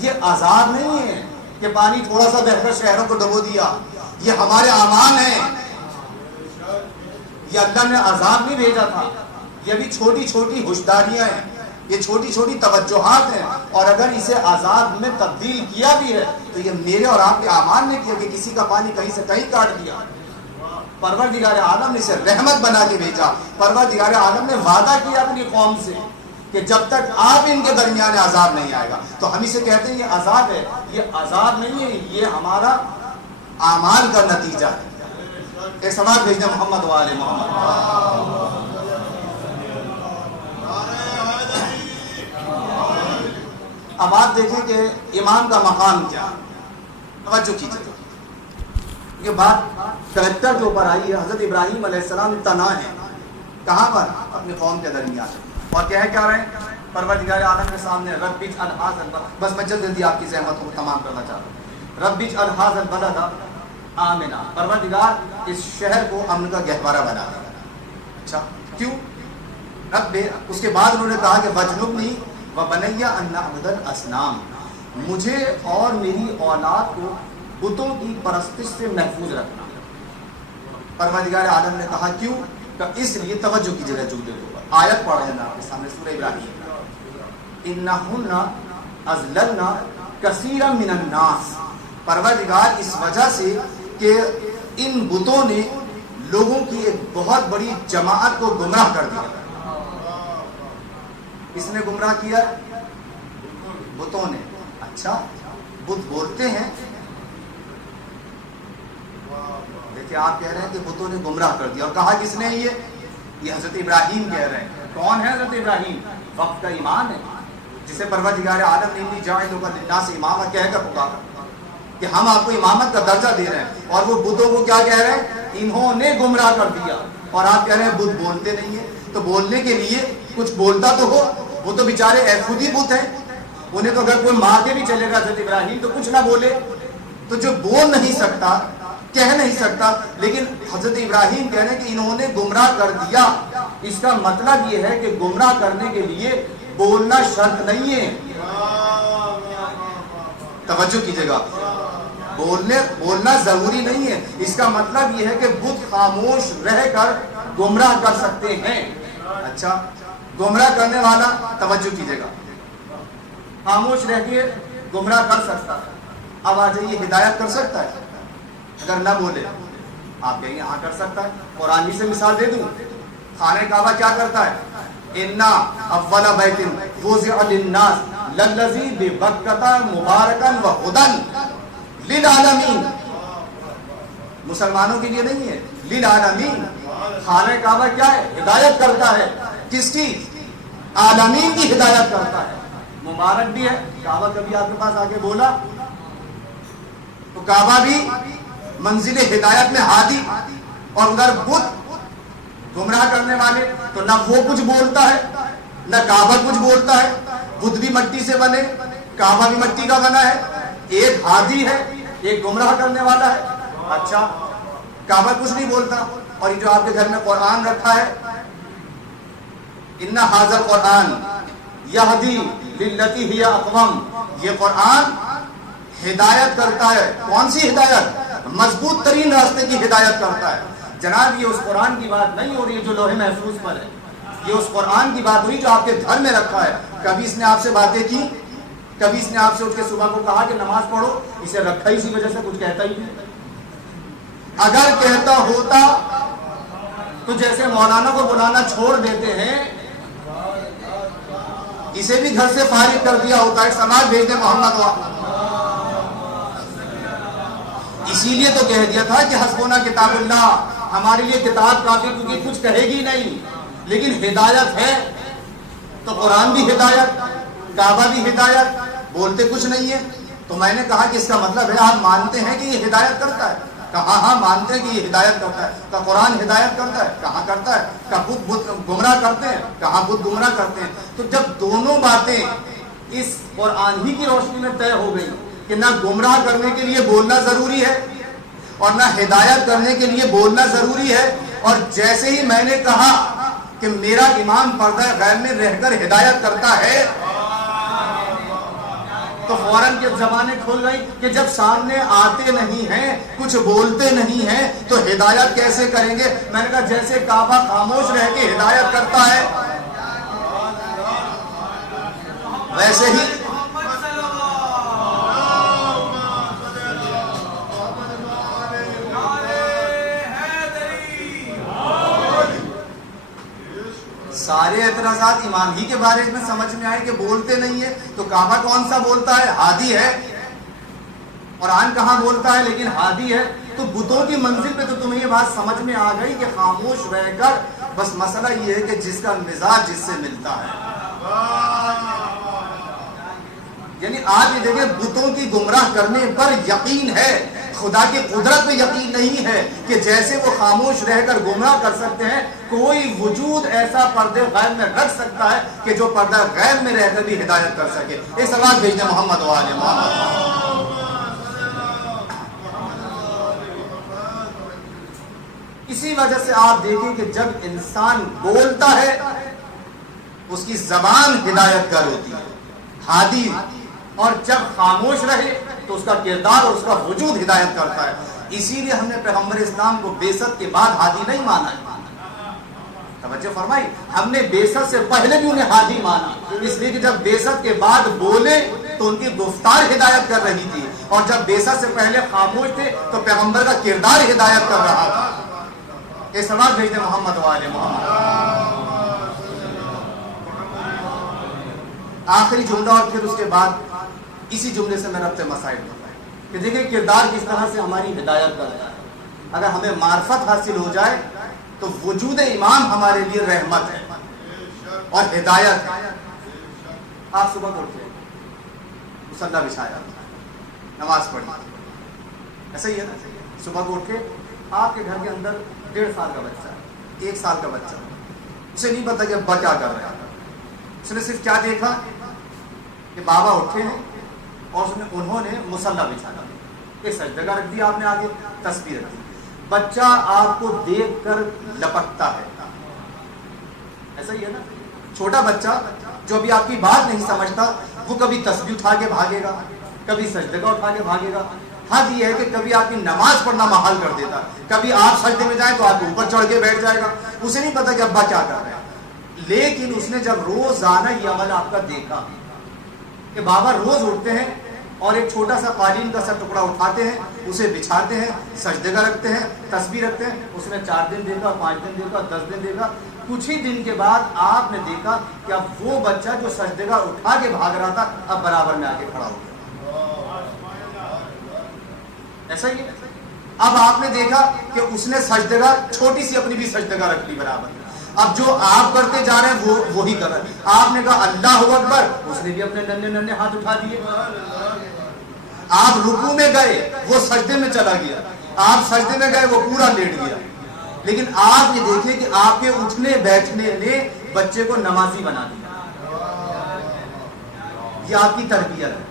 یہ عذاب نہیں ہے کہ پانی تھوڑا سا بہ کر شہروں کو ڈبو دیا، یہ ہمارے اعمال ہیں. یہ اللہ نے عذاب نہیں بھیجا تھا، یہ بھی چھوٹی چھوٹی ہوشداریاں ہیں، یہ چھوٹی چھوٹی توجہات ہیں. اور اگر اسے عذاب میں تبدیل کیا بھی ہے تو یہ میرے اور آپ کے اعمال نے کیا کہ کسی کا پانی کہیں سے کہیں کاٹ دیا. پروردگار عالم نے اسے رحمت بنا کے بھیجا. پروردگار عالم نے وعدہ کیا اپنی قوم سے کہ جب تک آپ ان کے درمیان عذاب نہیں آئے گا. تو ہم اسے کہتے ہیں یہ عذاب ہے. یہ عذاب نہیں ہے، یہ ہمارا اعمال کا نتیجہ ہے. ایک سماج بھیجنا محمد والے محمد. اب آپ دیکھیں کہ امام کا مقام کیا. توجہ کیجیے، یہ بات کریکٹر کے اوپر آئی ہے. حضرت ابراہیم علیہ السلام تنہا ہے، کہاں پر؟ اپنی قوم کے درمیان. اور کہہ کیا رہے ہیں پروردگار عالم کے سامنے؟ رب اجعل ھذا البلد، بس میں جلدی آپ کی زحمت کو تمام کرنا چاہتا ہوں. رب اجعل ھذا البلد آمنا، پروردگار اس شہر کو امن کا گہوارہ بنا دے. اچھا کیوں؟ رب، اس کے بعد انہوں نے کہا کہ وجنبنی وبنی ان نعبد الاصنام، مجھے اور میری اولاد کو بتوں کی پرستش سے محفوظ رکھنا. پروردگار عالم نے کہا کیوں؟ کہ اس لیے، توجہ کیجیے گا جملے کے اوپر، آیت پڑھ رہے ہیں آپ کے سامنے سورہ ابراہیم، انہن اضللن کثیرا من الناس. پروردگار اس وجہ سے کہ ان بتوں نے لوگوں کی ایک بہت بڑی جماعت کو گمراہ کر دیا. اس نے گمراہ کیا بتوں نے. اچھا بت بولتے ہیں؟ دیکھیں آپ کہہ رہے ہیں کہ بتوں نے گمراہ کر دیا. اور کہا کس نے؟ یہ حضرت ابراہیم کہہ رہے ہیں. کون ہے حضرت ابراہیم؟ وقت کا ایمان ہے، جسے پروردگار عالم نے انی جاعلک للناس اماما کہہ کر پکارا کہ ہم آپ کو امامت کا درجہ دے رہے ہیں، اور وہ بتوں کو کیا کہہ رہے ہیں؟ انہوں نے گمراہ کر دیا، اور آپ کہہ رہے ہیں بت بولتے نہیں ہیں۔ تو بولنے کے لیے کچھ بولتا تو ہو، وہ تو بیچارے خود ہی بت ہیں، انہیں تو اگر کوئی مار کے بھی چلے گا حضرت ابراہیم تو کچھ نہ بولے۔ تو جو بول نہیں سکتا، کہہ نہیں سکتا، لیکن حضرت ابراہیم کہہ رہے ہیں کہ انہوں نے گمراہ کر دیا، اس کا مطلب یہ ہے کہ گمراہ کرنے کے لیے بولنا شرط نہیں ہے۔ توجہ کیجیے گا، بولنا ضروری نہیں ہے، اس کا مطلب یہ ہے کہ بت خاموش رہ کر گمراہ کر سکتے ہیں۔ اچھا، گمراہ کرنے والا، توجہ کیجیے گا، خاموش رہ کے گمراہ کر سکتا ہے۔ اب آ جائیے، ہدایت کر سکتا ہے؟ اگر نہ بولے آپ کہیں گے ہاں کر سکتا ہے۔ قرآن ہی سے مثال دے دوں، خانہ کعبہ کیا کرتا ہے؟ انا اول بیت وضع للناس للذی ببکۃ مبارکا وہدی للعالمین، مسلمانوں کے لیے نہیں ہے، للعالمین۔ خانہ کعبہ کیا ہے؟ ہدایت کرتا ہے، کس کی؟ عالمین کی ہدایت کرتا ہے، مبارک بھی ہے۔ کعبہ کبھی آپ کے پاس آگے بولا؟ تو کعبہ بھی منزل ہدایت میں ہادی، اور ادھر بت گمراہ کرنے والے، تو نہ وہ کچھ بولتا ہے نہ کعبہ کچھ بولتا ہے۔ بت بھی مٹی سے بنے، کعبہ بھی مٹی کا بنا ہے، ایک ہادی ہے ایک گمراہ کرنے والا ہے۔ اچھا، کعبہ کچھ نہیں بولتا، اور یہ جو آپ کے گھر میں قرآن رکھا ہے، ان ھذا القرآن یہدی للتی ہی اقوم، یہ قرآن ہدایت کرتا ہے۔ کون سی ہدایت؟ مضبوط ترین راستے کی ہدایت کرتا ہے۔ جناب، یہ اس قرآن کی بات نہیں ہو رہی ہے جو لوح محفوظ پر ہے، یہ اس قرآن کی بات ہوئی جو آپ کے گھر میں رکھا ہے۔ کبھی اس نے آپ سے باتیں کی؟ کبھی اس نے آپ سے اٹھ کے صبح کو کہا کہ نماز پڑھو؟ اسے رکھا ہی اسی وجہ سے، کچھ کہتا ہی نہیں۔ اگر کہتا ہوتا تو جیسے مولانا کو بلانا چھوڑ دیتے ہیں، اسے بھی گھر سے فارغ کر دیا ہوتا ہے، سماج بھیج دے محمد وہاں۔ اسی لیے تو کہہ دیا تھا کہ حسبنا کتاب اللہ، ہمارے لیے کتاب کافی، کیونکہ کچھ کہے گی نہیں، لیکن ہدایت ہے تو قرآن بھی ہدایت، کعبہ بھی ہدایت، بولتے کچھ نہیں ہے۔ تو میں نے کہا کہ اس کا مطلب ہے آپ مانتے ہیں کہ یہ ہدایت کرتا ہے؟ کہا ہاں مانتے ہیں کہ یہ ہدایت کرتا ہے۔ کہ قرآن ہدایت کرتا ہے؟ کہاں کرتا ہے۔ کہ بت گمراہ کرتے ہیں؟ کہاں بت گمراہ کرتے ہیں۔ تو جب دونوں باتیں اس قرآن ہی کی روشنی میں طے ہو گئی کہ نہ گمراہ کرنے کے لیے بولنا ضروری ہے اور نہ ہدایت کرنے کے لیے بولنا ضروری ہے، اور جیسے ہی میں نے کہا کہ میرا امام پردہ غیب میں رہ کر ہدایت کرتا ہے، تو فوراً کے زبانیں کھل گئی کہ جب سامنے آتے نہیں ہیں، کچھ بولتے نہیں ہیں، تو ہدایت کیسے کریں گے؟ میں نے کہا جیسے کعبہ خاموش رہ کے ہدایت کرتا ہے، ویسے ہی سارے اعتراضات امام ہی کے بارے میں سمجھ میں آئے کہ بولتے نہیں ہے، تو کعبہ کون سا بولتا ہے؟ ہادی ہے۔ قرآن کہاں بولتا ہے لیکن ہادی ہے۔ تو بتوں کی منزل پہ تو تمہیں یہ بات سمجھ میں آ گئی کہ خاموش رہ کر، بس مسئلہ یہ ہے کہ جس کا مزاج جس سے ملتا ہے۔ یعنی آپ یہ دیکھیں، بتوں کی گمراہ کرنے پر یقین ہے، خدا کی قدرت پہ یقین نہیں ہے کہ جیسے وہ خاموش رہ کر گمراہ کر سکتے ہیں، کوئی وجود ایسا پردے غیب میں رکھ سکتا ہے کہ جو پردہ غیب میں رہ کر بھی ہدایت کر سکے۔ ایک سوال بھیجنے محمد و آل محمد۔ اسی وجہ سے آپ دیکھیں کہ جب انسان بولتا ہے اس کی زبان ہدایت گر ہوتی ہے، ہادی، اور جب خاموش رہے تو اس کا کردار اور اس کا وجود ہدایت کرتا ہے۔ اسی لیے ہم نے پیغمبر اسلام کو بعثت کے بعد ہادی نہیں مانا ہے۔ توجہ فرمائی، ہم نے بعثت سے پہلے بھی انہیں ہادی مانا، اس لیے کہ جب بعثت کے بعد بولے تو ان کی گفتار ہدایت کر رہی تھی، اور جب بعثت سے پہلے خاموش تھے تو پیغمبر کا کردار ہدایت کر رہا تھا۔ یہ سوال بھیجتے محمد و آل محمد۔ آخری جملہ اور پھر اس کے بعد اسی جملے سے میں ربط مسائل بتایا کہ دیکھیں کردار کس طرح سے ہماری ہدایت کرتا ہے۔ اگر ہمیں معرفت حاصل ہو جائے تو وجود امام ہمارے لیے رحمت ہے، اور ہدایت ہے۔ آپ صبح اٹھے، مصلی بچھایا، نماز پڑھی، ایسا ہی ہے نا؟ صبح کو اٹھ کے آپ کے گھر کے اندر 1.5 سال کا بچہ ہے، 1 سال کا بچہ، اسے نہیں پتا کہ ابا کیا کر رہے ہیں، اس نے صرف کیا دیکھا کہ بابا اٹھے ہیں اور انہوں نے مصلی بچھایا، ایک سجدہ رکھ دیا آپ نے، آگے تسبیح رکھ دی۔ بچہ آپ کو دیکھ کر لپکتا ہے، ایسا ہی ہے نا؟ چھوٹا بچہ جو ابھی آپ کی بات نہیں سمجھتا، وہ کبھی تسبیح اٹھا کے بھاگے گا، کبھی سجدہ اٹھا کے بھاگے گا۔ حد یہ ہے کہ کبھی آپ کی نماز پڑھنا محال کر دیتا، کبھی آپ سجدے میں جائیں تو آپ اوپر چڑھ کے بیٹھ جائے گا، اسے نہیں پتا کہ ابا کیا کر رہے ہیں۔ لیکن اس نے جب روزانہ یہ عمل آپ کا دیکھا کہ بابا روز اٹھتے ہیں اور ایک چھوٹا سا قالین کا سا ٹکڑا اٹھاتے ہیں، اسے بچھاتے ہیں، سجدے کا رکھتے ہیں، تسبیح رکھتے ہیں، اس نے 4 دن دیکھا، 5 دن دیکھا، 10 دن دیکھا، کچھ ہی دن کے بعد آپ نے دیکھا کہ اب وہ بچہ جو سجدے کا اٹھا کے بھاگ رہا تھا اب برابر میں آ کے کھڑا ہو گیا۔ ایسا ہی ہے۔ اب آپ نے دیکھا کہ اس نے سجدہ چھوٹی سی اپنی بھی سجدہ رکھ لی برابر، اب جو آپ کرتے جا رہے ہیں وہ وہی کر رہے ہیں۔ آپ نے کہا اللہ اکبر، اس نے بھی اپنے ننھے ننھے ہاتھ اٹھا دیے۔ آپ رکوع میں گئے، وہ سجدے میں چلا گیا، آپ سجدے میں گئے، وہ پورا لیٹ گیا۔ لیکن آپ یہ دیکھیں کہ آپ کے اٹھنے بیٹھنے نے بچے کو نمازی بنا دیا، یہ آپ کی تربیت ہے۔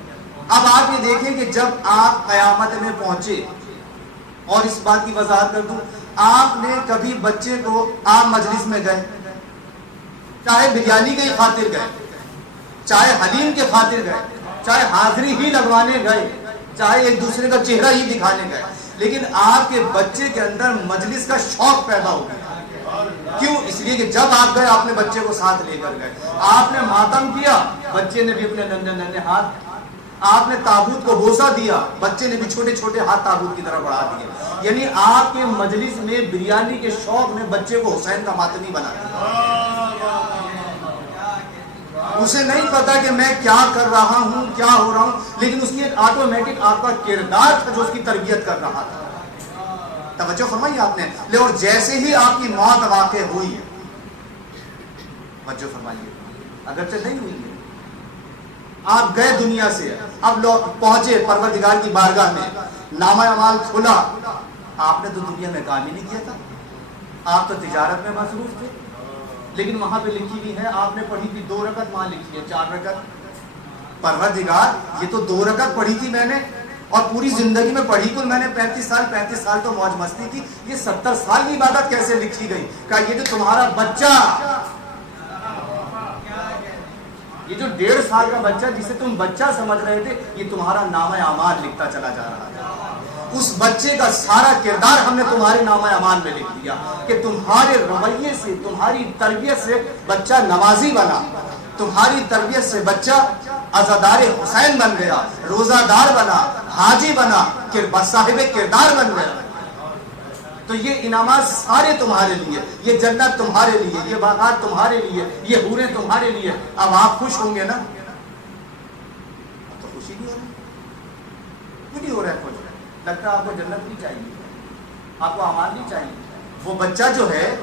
اب آپ یہ دیکھیں کہ جب آپ قیامت میں پہنچے، اور اس بات کی وضاحت کر دوں، آپ نے کبھی بچے کو، آپ مجلس میں گئے، چاہے بریانی کی خاطر گئے، چاہے حلیم کے خاطر گئے، چاہے حاضری ہی لگوانے گئے، چاہے ایک دوسرے کا چہرہ ہی دکھانے گئے، لیکن آپ کے بچے کے اندر مجلس کا شوق پیدا ہو گیا۔ کیوں؟ اس لیے کہ جب آپ گئے آپ نے بچے کو ساتھ لے کر گئے، آپ نے ماتم کیا، بچے نے بھی اپنے ننھے ننھے ہاتھ، آپ نے تابوت کو بوسہ دیا، بچے نے بھی چھوٹے چھوٹے ہاتھ تابوت کی طرف بڑھا دیے۔ یعنی آپ کے مجلس میں بریانی کے شوق نے بچے کو حسین کا ماتمی بنا دیا۔ اسے نہیں پتا کہ میں کیا کر رہا ہوں، کیا ہو رہا ہوں، لیکن اس کی ایک آٹومیٹک آپ کا کردار تھا جو اس کی تربیت کر رہا تھا۔ توجہ فرمائی آپ نے لے، اور جیسے ہی آپ کی موت واقع ہوئی، توجہ فرمائیے، اگرچہ نہیں ہوئی ہے، آپ گئے دنیا سے، اب لوگ پہنچے پروردگار کی بارگاہ میں، نامہ اعمال کھلا، آپ نے تو دنیا میں کام ہی نہیں کیا تھا، آپ تو تجارت میں مصروف تھے، لیکن وہاں پہ لکھی ہوئی ہے، آپ نے پڑھی تھی 2 رکعت، وہاں لکھی ہے 4 رکعت۔ پروردگار یہ تو 2 رکعت پڑھی تھی میں نے، اور پوری زندگی میں پڑھی کل میں نے 35 سال تو موج مستی کی، یہ 70 سال کی عبادت کیسے لکھی گئی؟ کہا یہ جو تمہارا بچہ، یہ جو 1.5 سال کا بچہ جسے تم بچہ سمجھ رہے تھے، یہ تمہارا نامہ اعمال لکھتا چلا جا رہا ہے۔ اس بچے کا سارا کردار ہم نے تمہارے نامہ اعمال میں لکھ دیا کہ تمہارے رویے سے، تمہاری تربیت سے بچہ نمازی بنا، تمہاری تربیت سے بچہ عزادار حسین بن گیا، روزہ دار بنا، حاجی بنا، صاحب کردار بن گیا۔ تو یہ انعامات سارے تمہارے لیے، یہ جنت تمہارے لیے، یہ باغات تمہارے لیے، یہ حوریں تمہارے لیے۔ اب آپ خوش ہوں گے نا؟ اب تو خوشی نہیں ہو رہی، کیوں نہیں ہو رہا ہے خوش؟ لگتا ہے آپ کو جنت نہیں چاہیے، آپ کو اعمال نہیں چاہیے۔ وہ بچہ جو ہے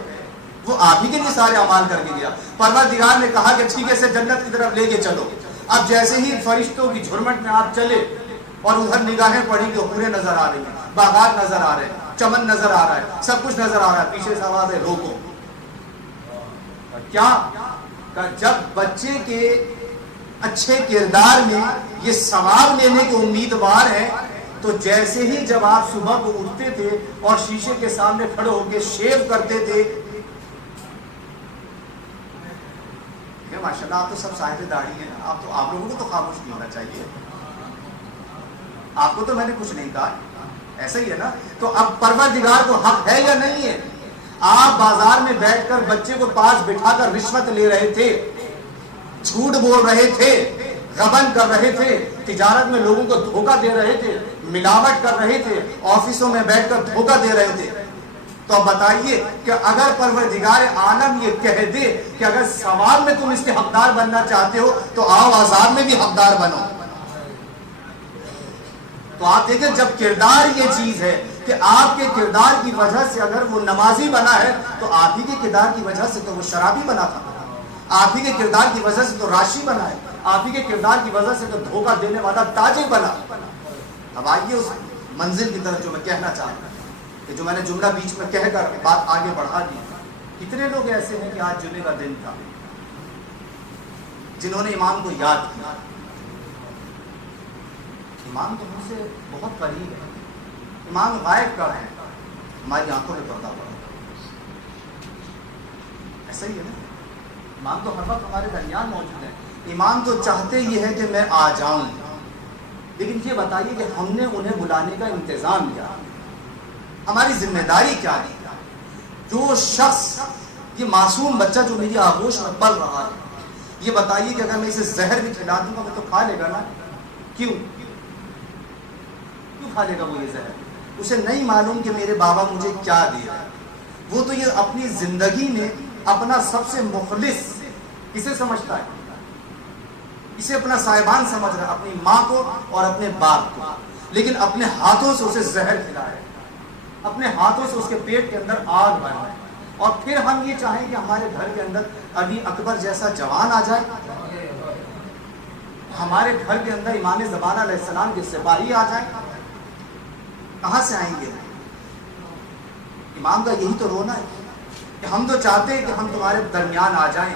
وہ آپ ہی کے لیے سارے اعمال کر کے گیا۔ پروردگار نے کہا کہ ٹھیک ہے سے جنت کی طرف لے کے چلو۔ اب جیسے ہی فرشتوں کی جھرمٹ میں آپ چلے اور ادھر نگاہیں پڑی کہ حوریں نظر آ رہی ہیں، باغات نظر آ رہے ہیں، چمن نظر آ رہا ہے، سب کچھ نظر آ رہا ہے، پیچھے سے آواز ہے روکو۔ کیا کہ جب بچے کے اچھے کردار میں یہ ثواب لینے کے امیدوار ہیں، تو جیسے ہی جب آپ صبح کو اٹھتے تھے اور شیشے کے سامنے کھڑے ہو کے شیو کرتے تھے، ماشاءاللہ آپ تو سب صاحب داڑھی ہیں، آپ لوگوں کو تو خاموش نہیں ہونا چاہیے، آپ کو تو میں نے کچھ نہیں کہا، ایسا ہی ہے نا؟ تو اب پروردگار کو حق ہے یا نہیں ہے؟ آپ بازار میں بیٹھ کر بچے کو پاس بٹھا کر رشوت لے رہے تھے، جھوٹ بول رہے تھے، غبن کر رہے تھے، تجارت میں لوگوں کو دھوکہ دے رہے تھے، ملاوٹ کر رہے تھے، آفسوں میں بیٹھ کر دھوکہ دے رہے تھے، تو اب بتائیے کہ اگر پروردگار عالم یہ کہہ دے کہ اگر ثواب میں تم اس کے حقدار بننا چاہتے ہو تو آؤ عذاب میں بھی حقدار بنو۔ تو آپ دیکھیں جب کردار یہ چیز ہے کہ آپ کے کردار کی وجہ سے اگر وہ نمازی بنا ہے تو آپ ہی کے کردار کی وجہ سے تو وہ شرابی بنا تھا، آپ ہی کے کردار کی وجہ سے تو راشی بنا ہے، آپ ہی کے کردار کی وجہ سے تو دھوکہ دینے والا تاجر بنا۔ اب آئیے اس منزل کی طرف جو میں کہنا چاہتا ہوں، کہ جو میں نے جملہ بیچ میں کہہ کر بات آگے بڑھا دی۔ کتنے لوگ ایسے ہیں کہ آج جمعے کا دن تھا جنہوں نے امام کو یاد کیا؟ امام تو ہم سے بہت قریب ہے، امام غائب کر ہے، ہماری آنکھوں میں پردہ پڑا، ایسا ہی ہے نا؟ امام تو ہر وقت ہمارے درمیان موجود ہے، امام تو چاہتے یہ ہے کہ میں آ جاؤں، لیکن یہ بتائیے کہ ہم نے انہیں بلانے کا انتظام کیا، ہماری ذمہ داری کیا دی؟ جو شخص، یہ معصوم بچہ جو میری آغوش میں پل رہا ہے، یہ بتائیے کہ اگر میں اسے زہر بھی کھلا دوں گا وہ تو کھا لے گا نا؟ کیوں کھا لے گا وہ یہ زہر؟ اسے نہیں معلوم کہ میرے بابا مجھے کیا دیا ہے، وہ تو یہ اپنی زندگی میں اپنا سب سے مخلص کسے سمجھتا ہے؟ اسے اپنا صاحبان سمجھ رہا ہے، اپنی ماں کو اور اپنے باپ کو، لیکن اپنے ہاتھوں سے اسے زہر کھلایا ہے، اپنے ہاتھوں سے اس کے پیٹ کے اندر آگ بھرا ہے، اور پھر ہم یہ چاہیں کہ ہمارے گھر کے اندر علی اکبر جیسا جوان آ جائے، ہمارے گھر کے اندر امام زمانہ علیہ السلام کے سپاہی آ جائیں، کہاں سے آئیں گے؟ امام کا یہی تو رونا ہے کہ ہم تو چاہتے ہیں کہ ہم تمہارے درمیان آ جائیں،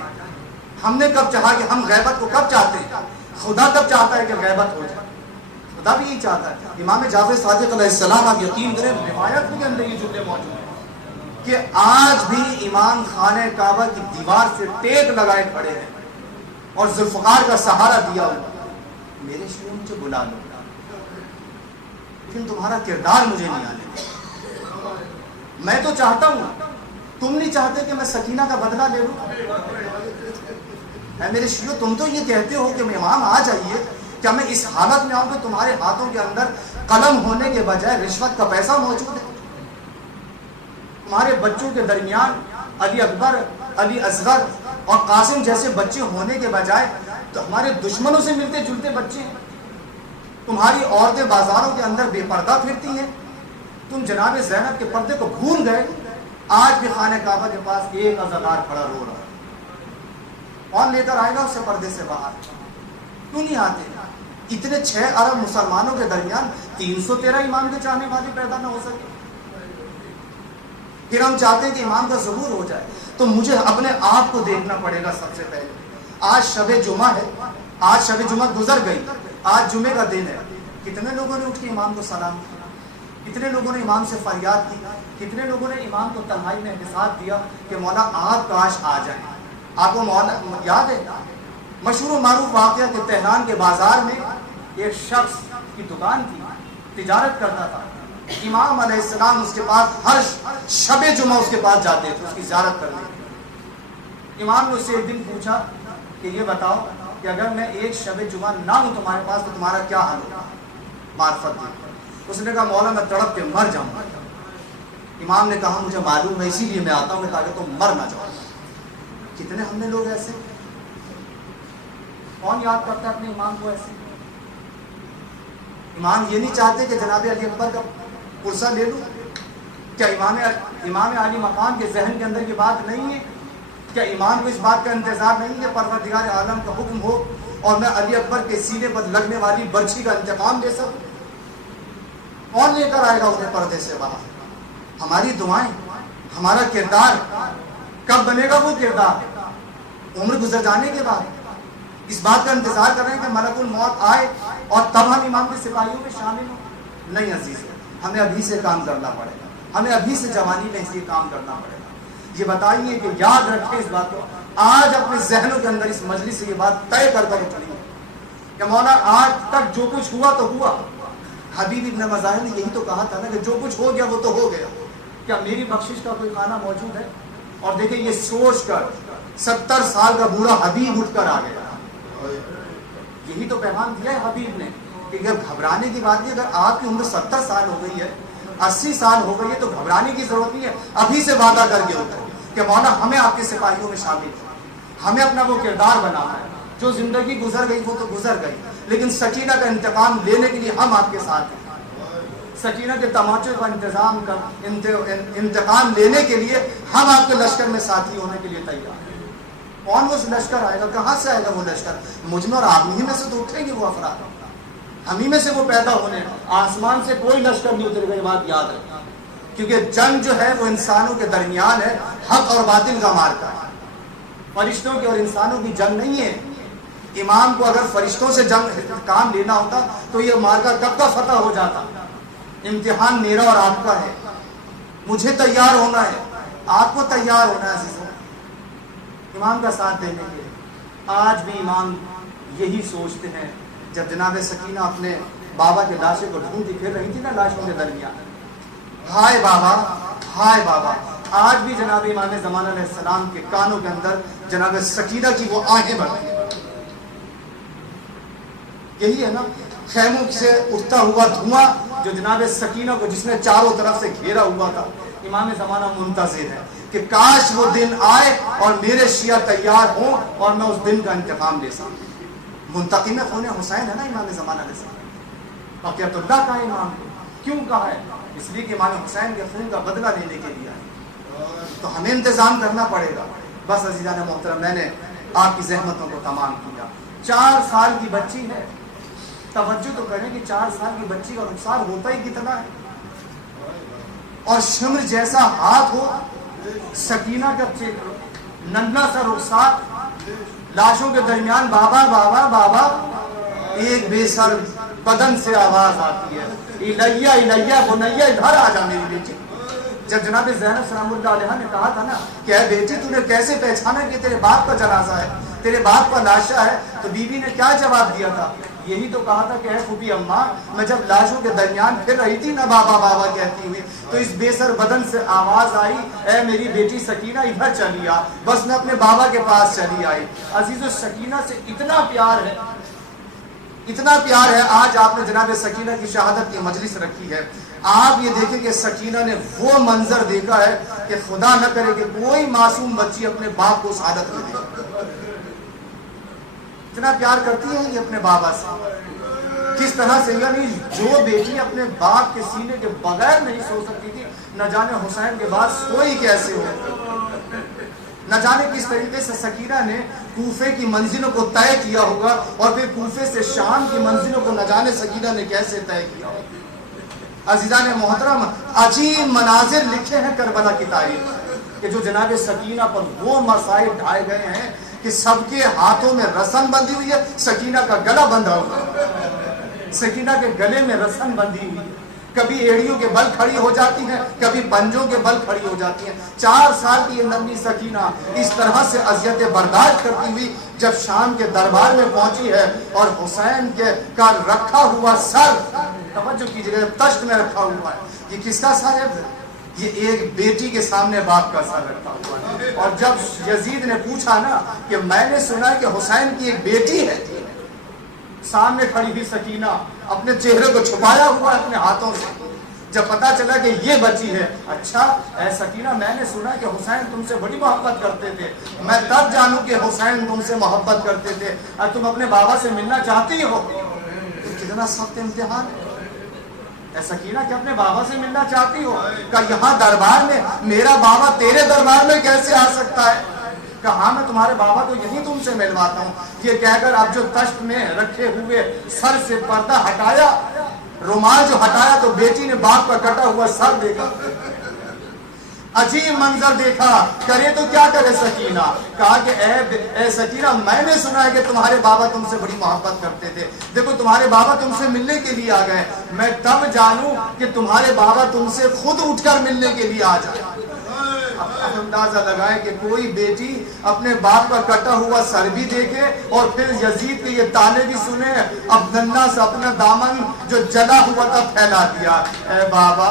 ہم نے کب چاہا کہ ہم غیبت کو کب چاہتے ہیں؟ خدا کب چاہتا ہے کہ غیبت ہو جائے؟ خدا بھی یہی چاہتا ہے۔ امام جعفر صادق علیہ السلام، آپ یقین کریں روایت کے اندر یہ جملے موجود ہیں کہ آج بھی امام خانہ کعبہ کی دیوار سے ٹیک لگائے کھڑے ہیں اور ذوالفقار کا سہارا دیا ہوا، میرے شیعوں مجھے بلا لو، لیکن تمہارا کردار مجھے نہیں آنے دے۔ میں تو چاہتا ہوں، تم نہیں چاہتے کہ میں سکینہ کا بدلہ لے لوں؟ اے میرے شیعوں، تم تو یہ کہتے ہو کہ امام آ جائیے، کیا میں اس حالت میں آؤں کہ تمہارے ہاتھوں کے اندر قلم ہونے کے بجائے رشوت کا پیسہ موجود ہے؟ تمہارے بچوں کے درمیان علی اکبر، علی اصغر اور قاسم جیسے بچے ہونے کے بجائے تو ہمارے دشمنوں سے ملتے جلتے بچے ہیں۔ تمہاری عورتیں بازاروں کے اندر بے پردہ پھرتی ہیں، تم جناب زینب کے پردے کو بھول گئے۔ آج بھی خانہ کعبہ کے پاس ایک عزادار کھڑا رو رہا ہے، کون لے کر آئے گا اسے پردے سے باہر؟ کیوں نہیں آتے؟ اتنے 6 ارب مسلمانوں کے درمیان 313 امام کے چاہنے والے پیدا نہ ہو سکے؟ پھر ہم چاہتے ہیں کہ امام کا ظہور ہو جائے، تو مجھے اپنے آپ کو دیکھنا پڑے گا سب سے پہلے۔ آج شب جمعہ ہے، آج شب جمعہ گزر گئی، آج جمعے کا دن ہے، کتنے لوگوں نے اٹھ کے امام کو سلام کیا؟ کتنے لوگوں نے امام سے فریاد کی؟ کتنے لوگوں نے امام کو تنہائی میں احتساب دیا کہ مولا آپ کاش آ جائیں؟ آپ کو مولا یاد ہے مشہور و معروف واقعہ کہ تہران کے بازار میں ایک شخص کی دکان تھی، تجارت کرتا تھا، امام علیہ السلام اس کے پاس ہر شب جمعہ اس کے پاس جاتے تھے اس کی زیارت کرنے۔ امام نے اس سے ایک دن پوچھا کہ یہ بتاؤ کہ اگر میں ایک شب جمعہ نہ ہوں تمہارے پاس تو تمہارا کیا حال ہوگا؟ معرفت دی۔ اس نے کہا مولا میں تڑپ کے مر جاؤں گا۔ امام نے کہا مجھے معلوم ہے، اسی لیے میں آتا ہوں تاکہ تم مر نہ جاؤ۔ کتنے ہم نے لوگ ایسے؟ کون یاد کرتا ہے اپنے امام کو ایسے؟ امام یہ نہیں چاہتے کہ جناب علی اکبر کا پرسہ لے لوں؟ کیا امام علی مقام کے ذہن کے اندر یہ بات نہیں ہے؟ کیا امام کو اس بات کا انتظار نہیں ہے پروردگار عالم کا حکم ہو اور میں علی اکبر کے سینے پر لگنے والی برچھی کا انتقام لے سکوں؟ کون لے کر آئے گا اسے پردے سے باہر؟ ہماری دعائیں، ہمارا کردار کب بنے گا؟ وہ کردار عمر گزر جانے کے بعد اس بات کا انتظار کر رہے ہیں کہ ملک الموت آئے اور تب ہم امام کے سپاہیوں میں شامل ہوں؟ نہیں عزیز، ہمیں ابھی سے کام کرنا پڑے گا، ہمیں ابھی سے جوانی میں اس لیے کام کرنا پڑے گا۔ یہ بتائیے کہ یاد رکھیں اس بات کو، آج اپنے ذہنوں کے اندر اس مجلس سے یہ بات طے کر کر اٹھیں کہ مولا آج تک جو کچھ ہوا تو ہوا۔ حبیب ابن مظاہر نے یہی تو کہا تھا نا کہ جو کچھ ہو گیا وہ تو ہو گیا، کیا میری بخشش کا کوئی خانہ موجود ہے؟ اور دیکھیں یہ سوچ کر 70 سال کا بوڑھا حبیب اٹھ کر آ گیا۔ یہی تو پیغام دیا ہے حبیب نے کہ اگر گھبرانے کی بات نہیں، اگر آپ کی عمر 70 سال ہو گئی ہے، 80 سال ہو گئی ہے تو گھبرانے کی ضرورت نہیں ہے، ابھی سے وعدہ کر کے اٹھو کہ مولا ہمیں آپ کے سپاہیوں میں شامل کرو، ہمیں اپنا وہ کردار بنانا ہے۔ جو زندگی گزر گئی وہ تو گزر گئی، لیکن سکینہ کا انتقام لینے کے لیے ہم آپ کے ساتھ ہیں۔ سکینہ کے تماچے کا انتقام لینے کے لیے ہم آپ کے لشکر میں ساتھی ہونے کے لیے تیار ہیں۔ کون وہ لشکر آئے گا؟ کہاں سے آئے گا وہ لشکر؟ مجھ میں اور آپ ہی میں سے تو اٹھیں گے وہ افراد، ہم ہی میں سے وہ پیدا ہونے، آسمان سے کوئی لشکر نہیں اترے گا، یہ بات یاد رکھیں، کیونکہ جنگ جو ہے وہ انسانوں کے درمیان ہے، حق اور باطل کا مارکا ہے، فرشتوں کی اور انسانوں کی جنگ نہیں ہے۔ امام کو اگر فرشتوں سے جنگ کام لینا ہوتا تو یہ مارکا کب کا فتح ہو جاتا۔ امتحان میرا اور آپ کا ہے، مجھے تیار ہونا ہے، آپ کو تیار ہونا ہے عزیزوں، امام کا ساتھ دینے کے لیے۔ آج بھی امام یہی سوچتے ہیں، جب جناب سکینہ اپنے بابا کے لاشے کو ڈھونڈتی پھر رہی تھی نا لاشوں کے درمیان، ہائے بابا ہائے بابا، آج بھی جناب امام زمان علیہ السلام کے کانوں کے اندر جناب سکینہ کی وہ آہیں بڑھتی ہیں۔ یہی ہے نا خیموں سے اٹھتا ہوا دھواں جو جناب سکینہ کو جس نے چاروں طرف سے گھیرا ہوا تھا، امام زمانہ منتظر ہے کہ کاش وہ دن آئے اور میرے شیعہ تیار ہوں اور میں اس دن کا انتقام لے سکوں۔ منتقم خون حسین ہے نا امام زمانہ علیہ السلام، بقیت اللہ کا امام کو کیوں کہا ہے؟ اس لیے کہ امام حسین کے خون کا بدلہ لینے کے لیے ہے، تو ہمیں انتظام کرنا پڑے گا۔ بس عزیزان محترم، میں نے آپ کی زحمتوں کو تمام کیا۔ 4 سال کی بچی ہے، توجہ تو کریں کہ 4 سال کی بچی کا رخسار ہوتا ہی کتنا ہے، اور شمر جیسا ہاتھ ہو، سکینہ کا ننھا سا رخسار، لاشوں کے درمیان بابا بابا بابا، ایک بے سر بدن سے آواز آتی ہے، الیہ الیہ بنیہ، ادھر آ جا میری بیٹی۔ جب جناب زینب سلام اللہ علیہ نے کہا تھا نا کہ اے بیٹی تو نے کیسے پہچانا کہ تیرے باپ کا جنازہ ہے، تیرے باپ کا لاشا ہے، تو بی بی نے کیا جواب دیا تھا؟ یہی تو کہا تھا کہ اے پھوپھی اماں، میں جب لاشوں کے درمیان پھر رہی تھی نا بابا بابا کہتی ہوئی، تو اس بے سر بدن سے آواز آئی، اے میری بیٹی سکینہ ادھر چلی آ۔ بس میں اپنے بابا کے پاس چلی آئی۔ عزیزو، سکینہ سے اتنا پیار ہے، اتنا پیار ہے۔ آج آپ نے جناب سکینہ کی شہادت کی مجلس رکھی ہے، آپ یہ دیکھیں کہ سکینہ نے وہ منظر دیکھا ہے کہ خدا نہ کرے کہ کوئی معصوم بچی اپنے باپ کو اس حالت میں دیکھے۔ اتنا پیار کرتی ہے یہ اپنے بابا سے، کس طرح سے، یعنی جو بیٹی اپنے باپ کے سینے کے بغیر نہیں سو سکتی تھی، نہ جانے حسین کے بعد سوئی کیسے ہو۔ نہ جانے کس طریقے سے سکینہ نے کوفے کی منزلوں کو طے کیا ہوگا، اور پھر کوفے سے شام کی منزلوں کو نہ جانے سکینہ نے کیسے طے کیا ہوگا۔ عزیزان محترم، عجیب مناظر لکھے ہیں کربلا کی تاریخ کہ جو جناب سکینہ پر وہ مصائب ڈھائے گئے ہیں کہ سب کے ہاتھوں میں رسن بندھی ہوئی ہے، سکینہ کا گلا بندھا ہوا ہے، سکینہ کے گلے میں رسن بندھی ہوئی ہے، کبھی ایڑیوں کے بل کھڑی ہو جاتی ہیں، کبھی پنجوں کے بل کھڑی ہو جاتی ہیں۔ 4 سال کی یہ ننھی سکینہ اس طرح سے اذیتیں برداشت کرتی ہوئی جب شام کے دربار میں پہنچی ہے اور حسین کے کا رکھا ہوا سر، توجہ کیجیے، تشت میں رکھا ہوا ہے، یہ کس کا سر ہے؟ یہ ایک بیٹی کے سامنے باپ کا سر رکھا ہوا ہے۔ اور جب یزید نے پوچھا نا کہ میں نے سنا کہ حسین کی ایک بیٹی ہے، سامنے کھڑی ہوئی سکینہ اپنے چہرے کو چھپایا ہوا ہے اپنے ہاتھوں سے، جب پتا چلا کہ یہ بچی ہے، اچھا اے سکینہ، میں نے سنا کہ حسین تم سے بڑی محبت کرتے تھے، میں تب جانوں کہ حسین تم سے محبت کرتے تھے، اور تم اپنے بابا سے ملنا چاہتی ہو۔ کتنا سخت امتحان ہے اے سکینہ کہ اپنے بابا سے ملنا چاہتی ہو، کہ یہاں دربار میں میرا بابا تیرے دربار میں کیسے آ سکتا ہے؟ کہ ہاں میں تمہارے بابا کو یہی تم سے ملواتا ہوں۔ یہ کہہ کر اب جو تشت میں رکھے ہوئے سر سے پردہ ہٹایا، رومال جو ہٹایا، تو بیٹی نے باپ کا کٹا ہوا سر دیکھا، عجیب منظر دیکھا، کرے تو کیا کرے سکینہ؟ کہا کہ اے سکینہ، میں نے سنا ہے کہ تمہارے بابا تم سے بڑی محبت کرتے تھے، دیکھو تمہارے بابا تم سے ملنے کے لیے آ گئے، میں تب جانوں کہ تمہارے بابا تم سے خود اٹھ کر ملنے کے لیے آ جائے۔ اب اندازہ لگائے کہ کوئی بیٹی اپنے باپ کا کٹا ہوا سر بھی دیکھے اور پھر یزید کے یہ تانے بھی سنے، اب ننھا سے اپنا دامن جو جلا ہوا تھا پھیلا دیا۔ اے بابا،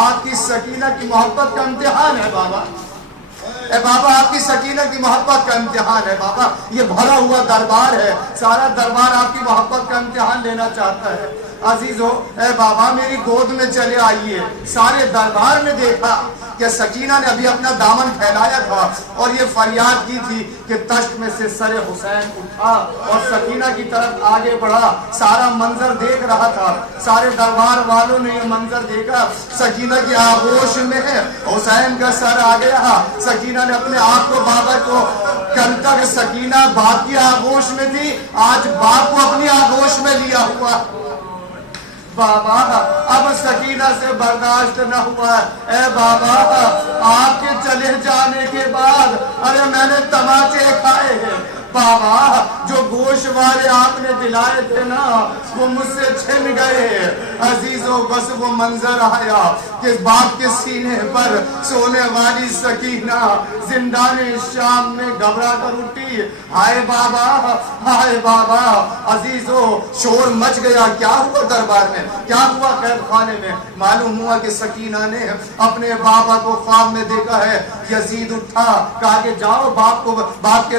آپ کی سکینہ کی محبت کا امتحان ہے بابا، اے بابا آپ کی سکینہ کی محبت کا امتحان ہے بابا، یہ بھرا ہوا دربار ہے، سارا دربار آپ کی محبت کا امتحان لینا چاہتا ہے۔ عزیزو اے بابا میری گود میں چلے آئیے. سارے دربار نے دیکھا کہ سکینہ نے ابھی اپنا دامن پھیلایا تھا اور یہ فریاد کی تھی کہ تشت میں سے سر حسین اٹھا اور سکینہ کی طرف آگے بڑھا. سارا منظر دیکھ رہا تھا, سارے دربار والوں نے یہ منظر دیکھا. سکینہ کی آغوش میں حسین کا سر آ گیا. سکینہ نے اپنے آپ کو بابا کو, کل تک سکینہ باپ کی آغوش میں تھی, آج باپ کو اپنی آغوش میں لیا ہوا. بابا اب سکینہ سے برداشت نہ ہوا. اے بابا آپ کے چلے جانے کے بعد ارے میں نے تماچے کھائے ہیں. بابا جو گوشت والے آپ نے دلائے تھے نا وہ مجھ سے چھن گئے. عزیزوں بس وہ منظر آیا کہ باپ کے سینے پر سونے والی سکینہ زندان شام میں گھبرا کر اٹھی. ہائے بابا, ہائے بابا. عزیزوں شور مچ گیا. کیا ہوا دربار میں, کیا ہوا قید خانے میں؟ معلوم ہوا کہ سکینہ نے اپنے بابا کو خواب میں دیکھا ہے. یزید اٹھا, کہا کہ جاؤ باپ کو, باپ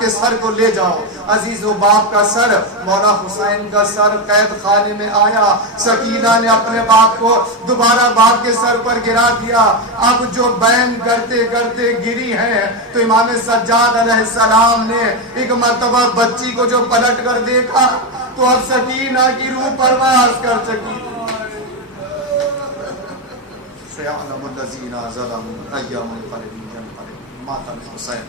کے سر کو لے جاؤ. عزیزو باپ کا سر, مولا حسین کا سر قید خانے میں آیا. سکینہ نے اپنے باپ کو دوبارہ باپ کے سر پر گرا دیا. اب جو بین کرتے کرتے گری ہیں تو امام سجاد علیہ السلام نے ایک مرتبہ بچی کو جو پلٹ کر دیکھا تو اب سکینہ کی روح پرواز کر سکی. سيعلم الذين ظلموا أي منقلب ينقلبون. مات الحسين.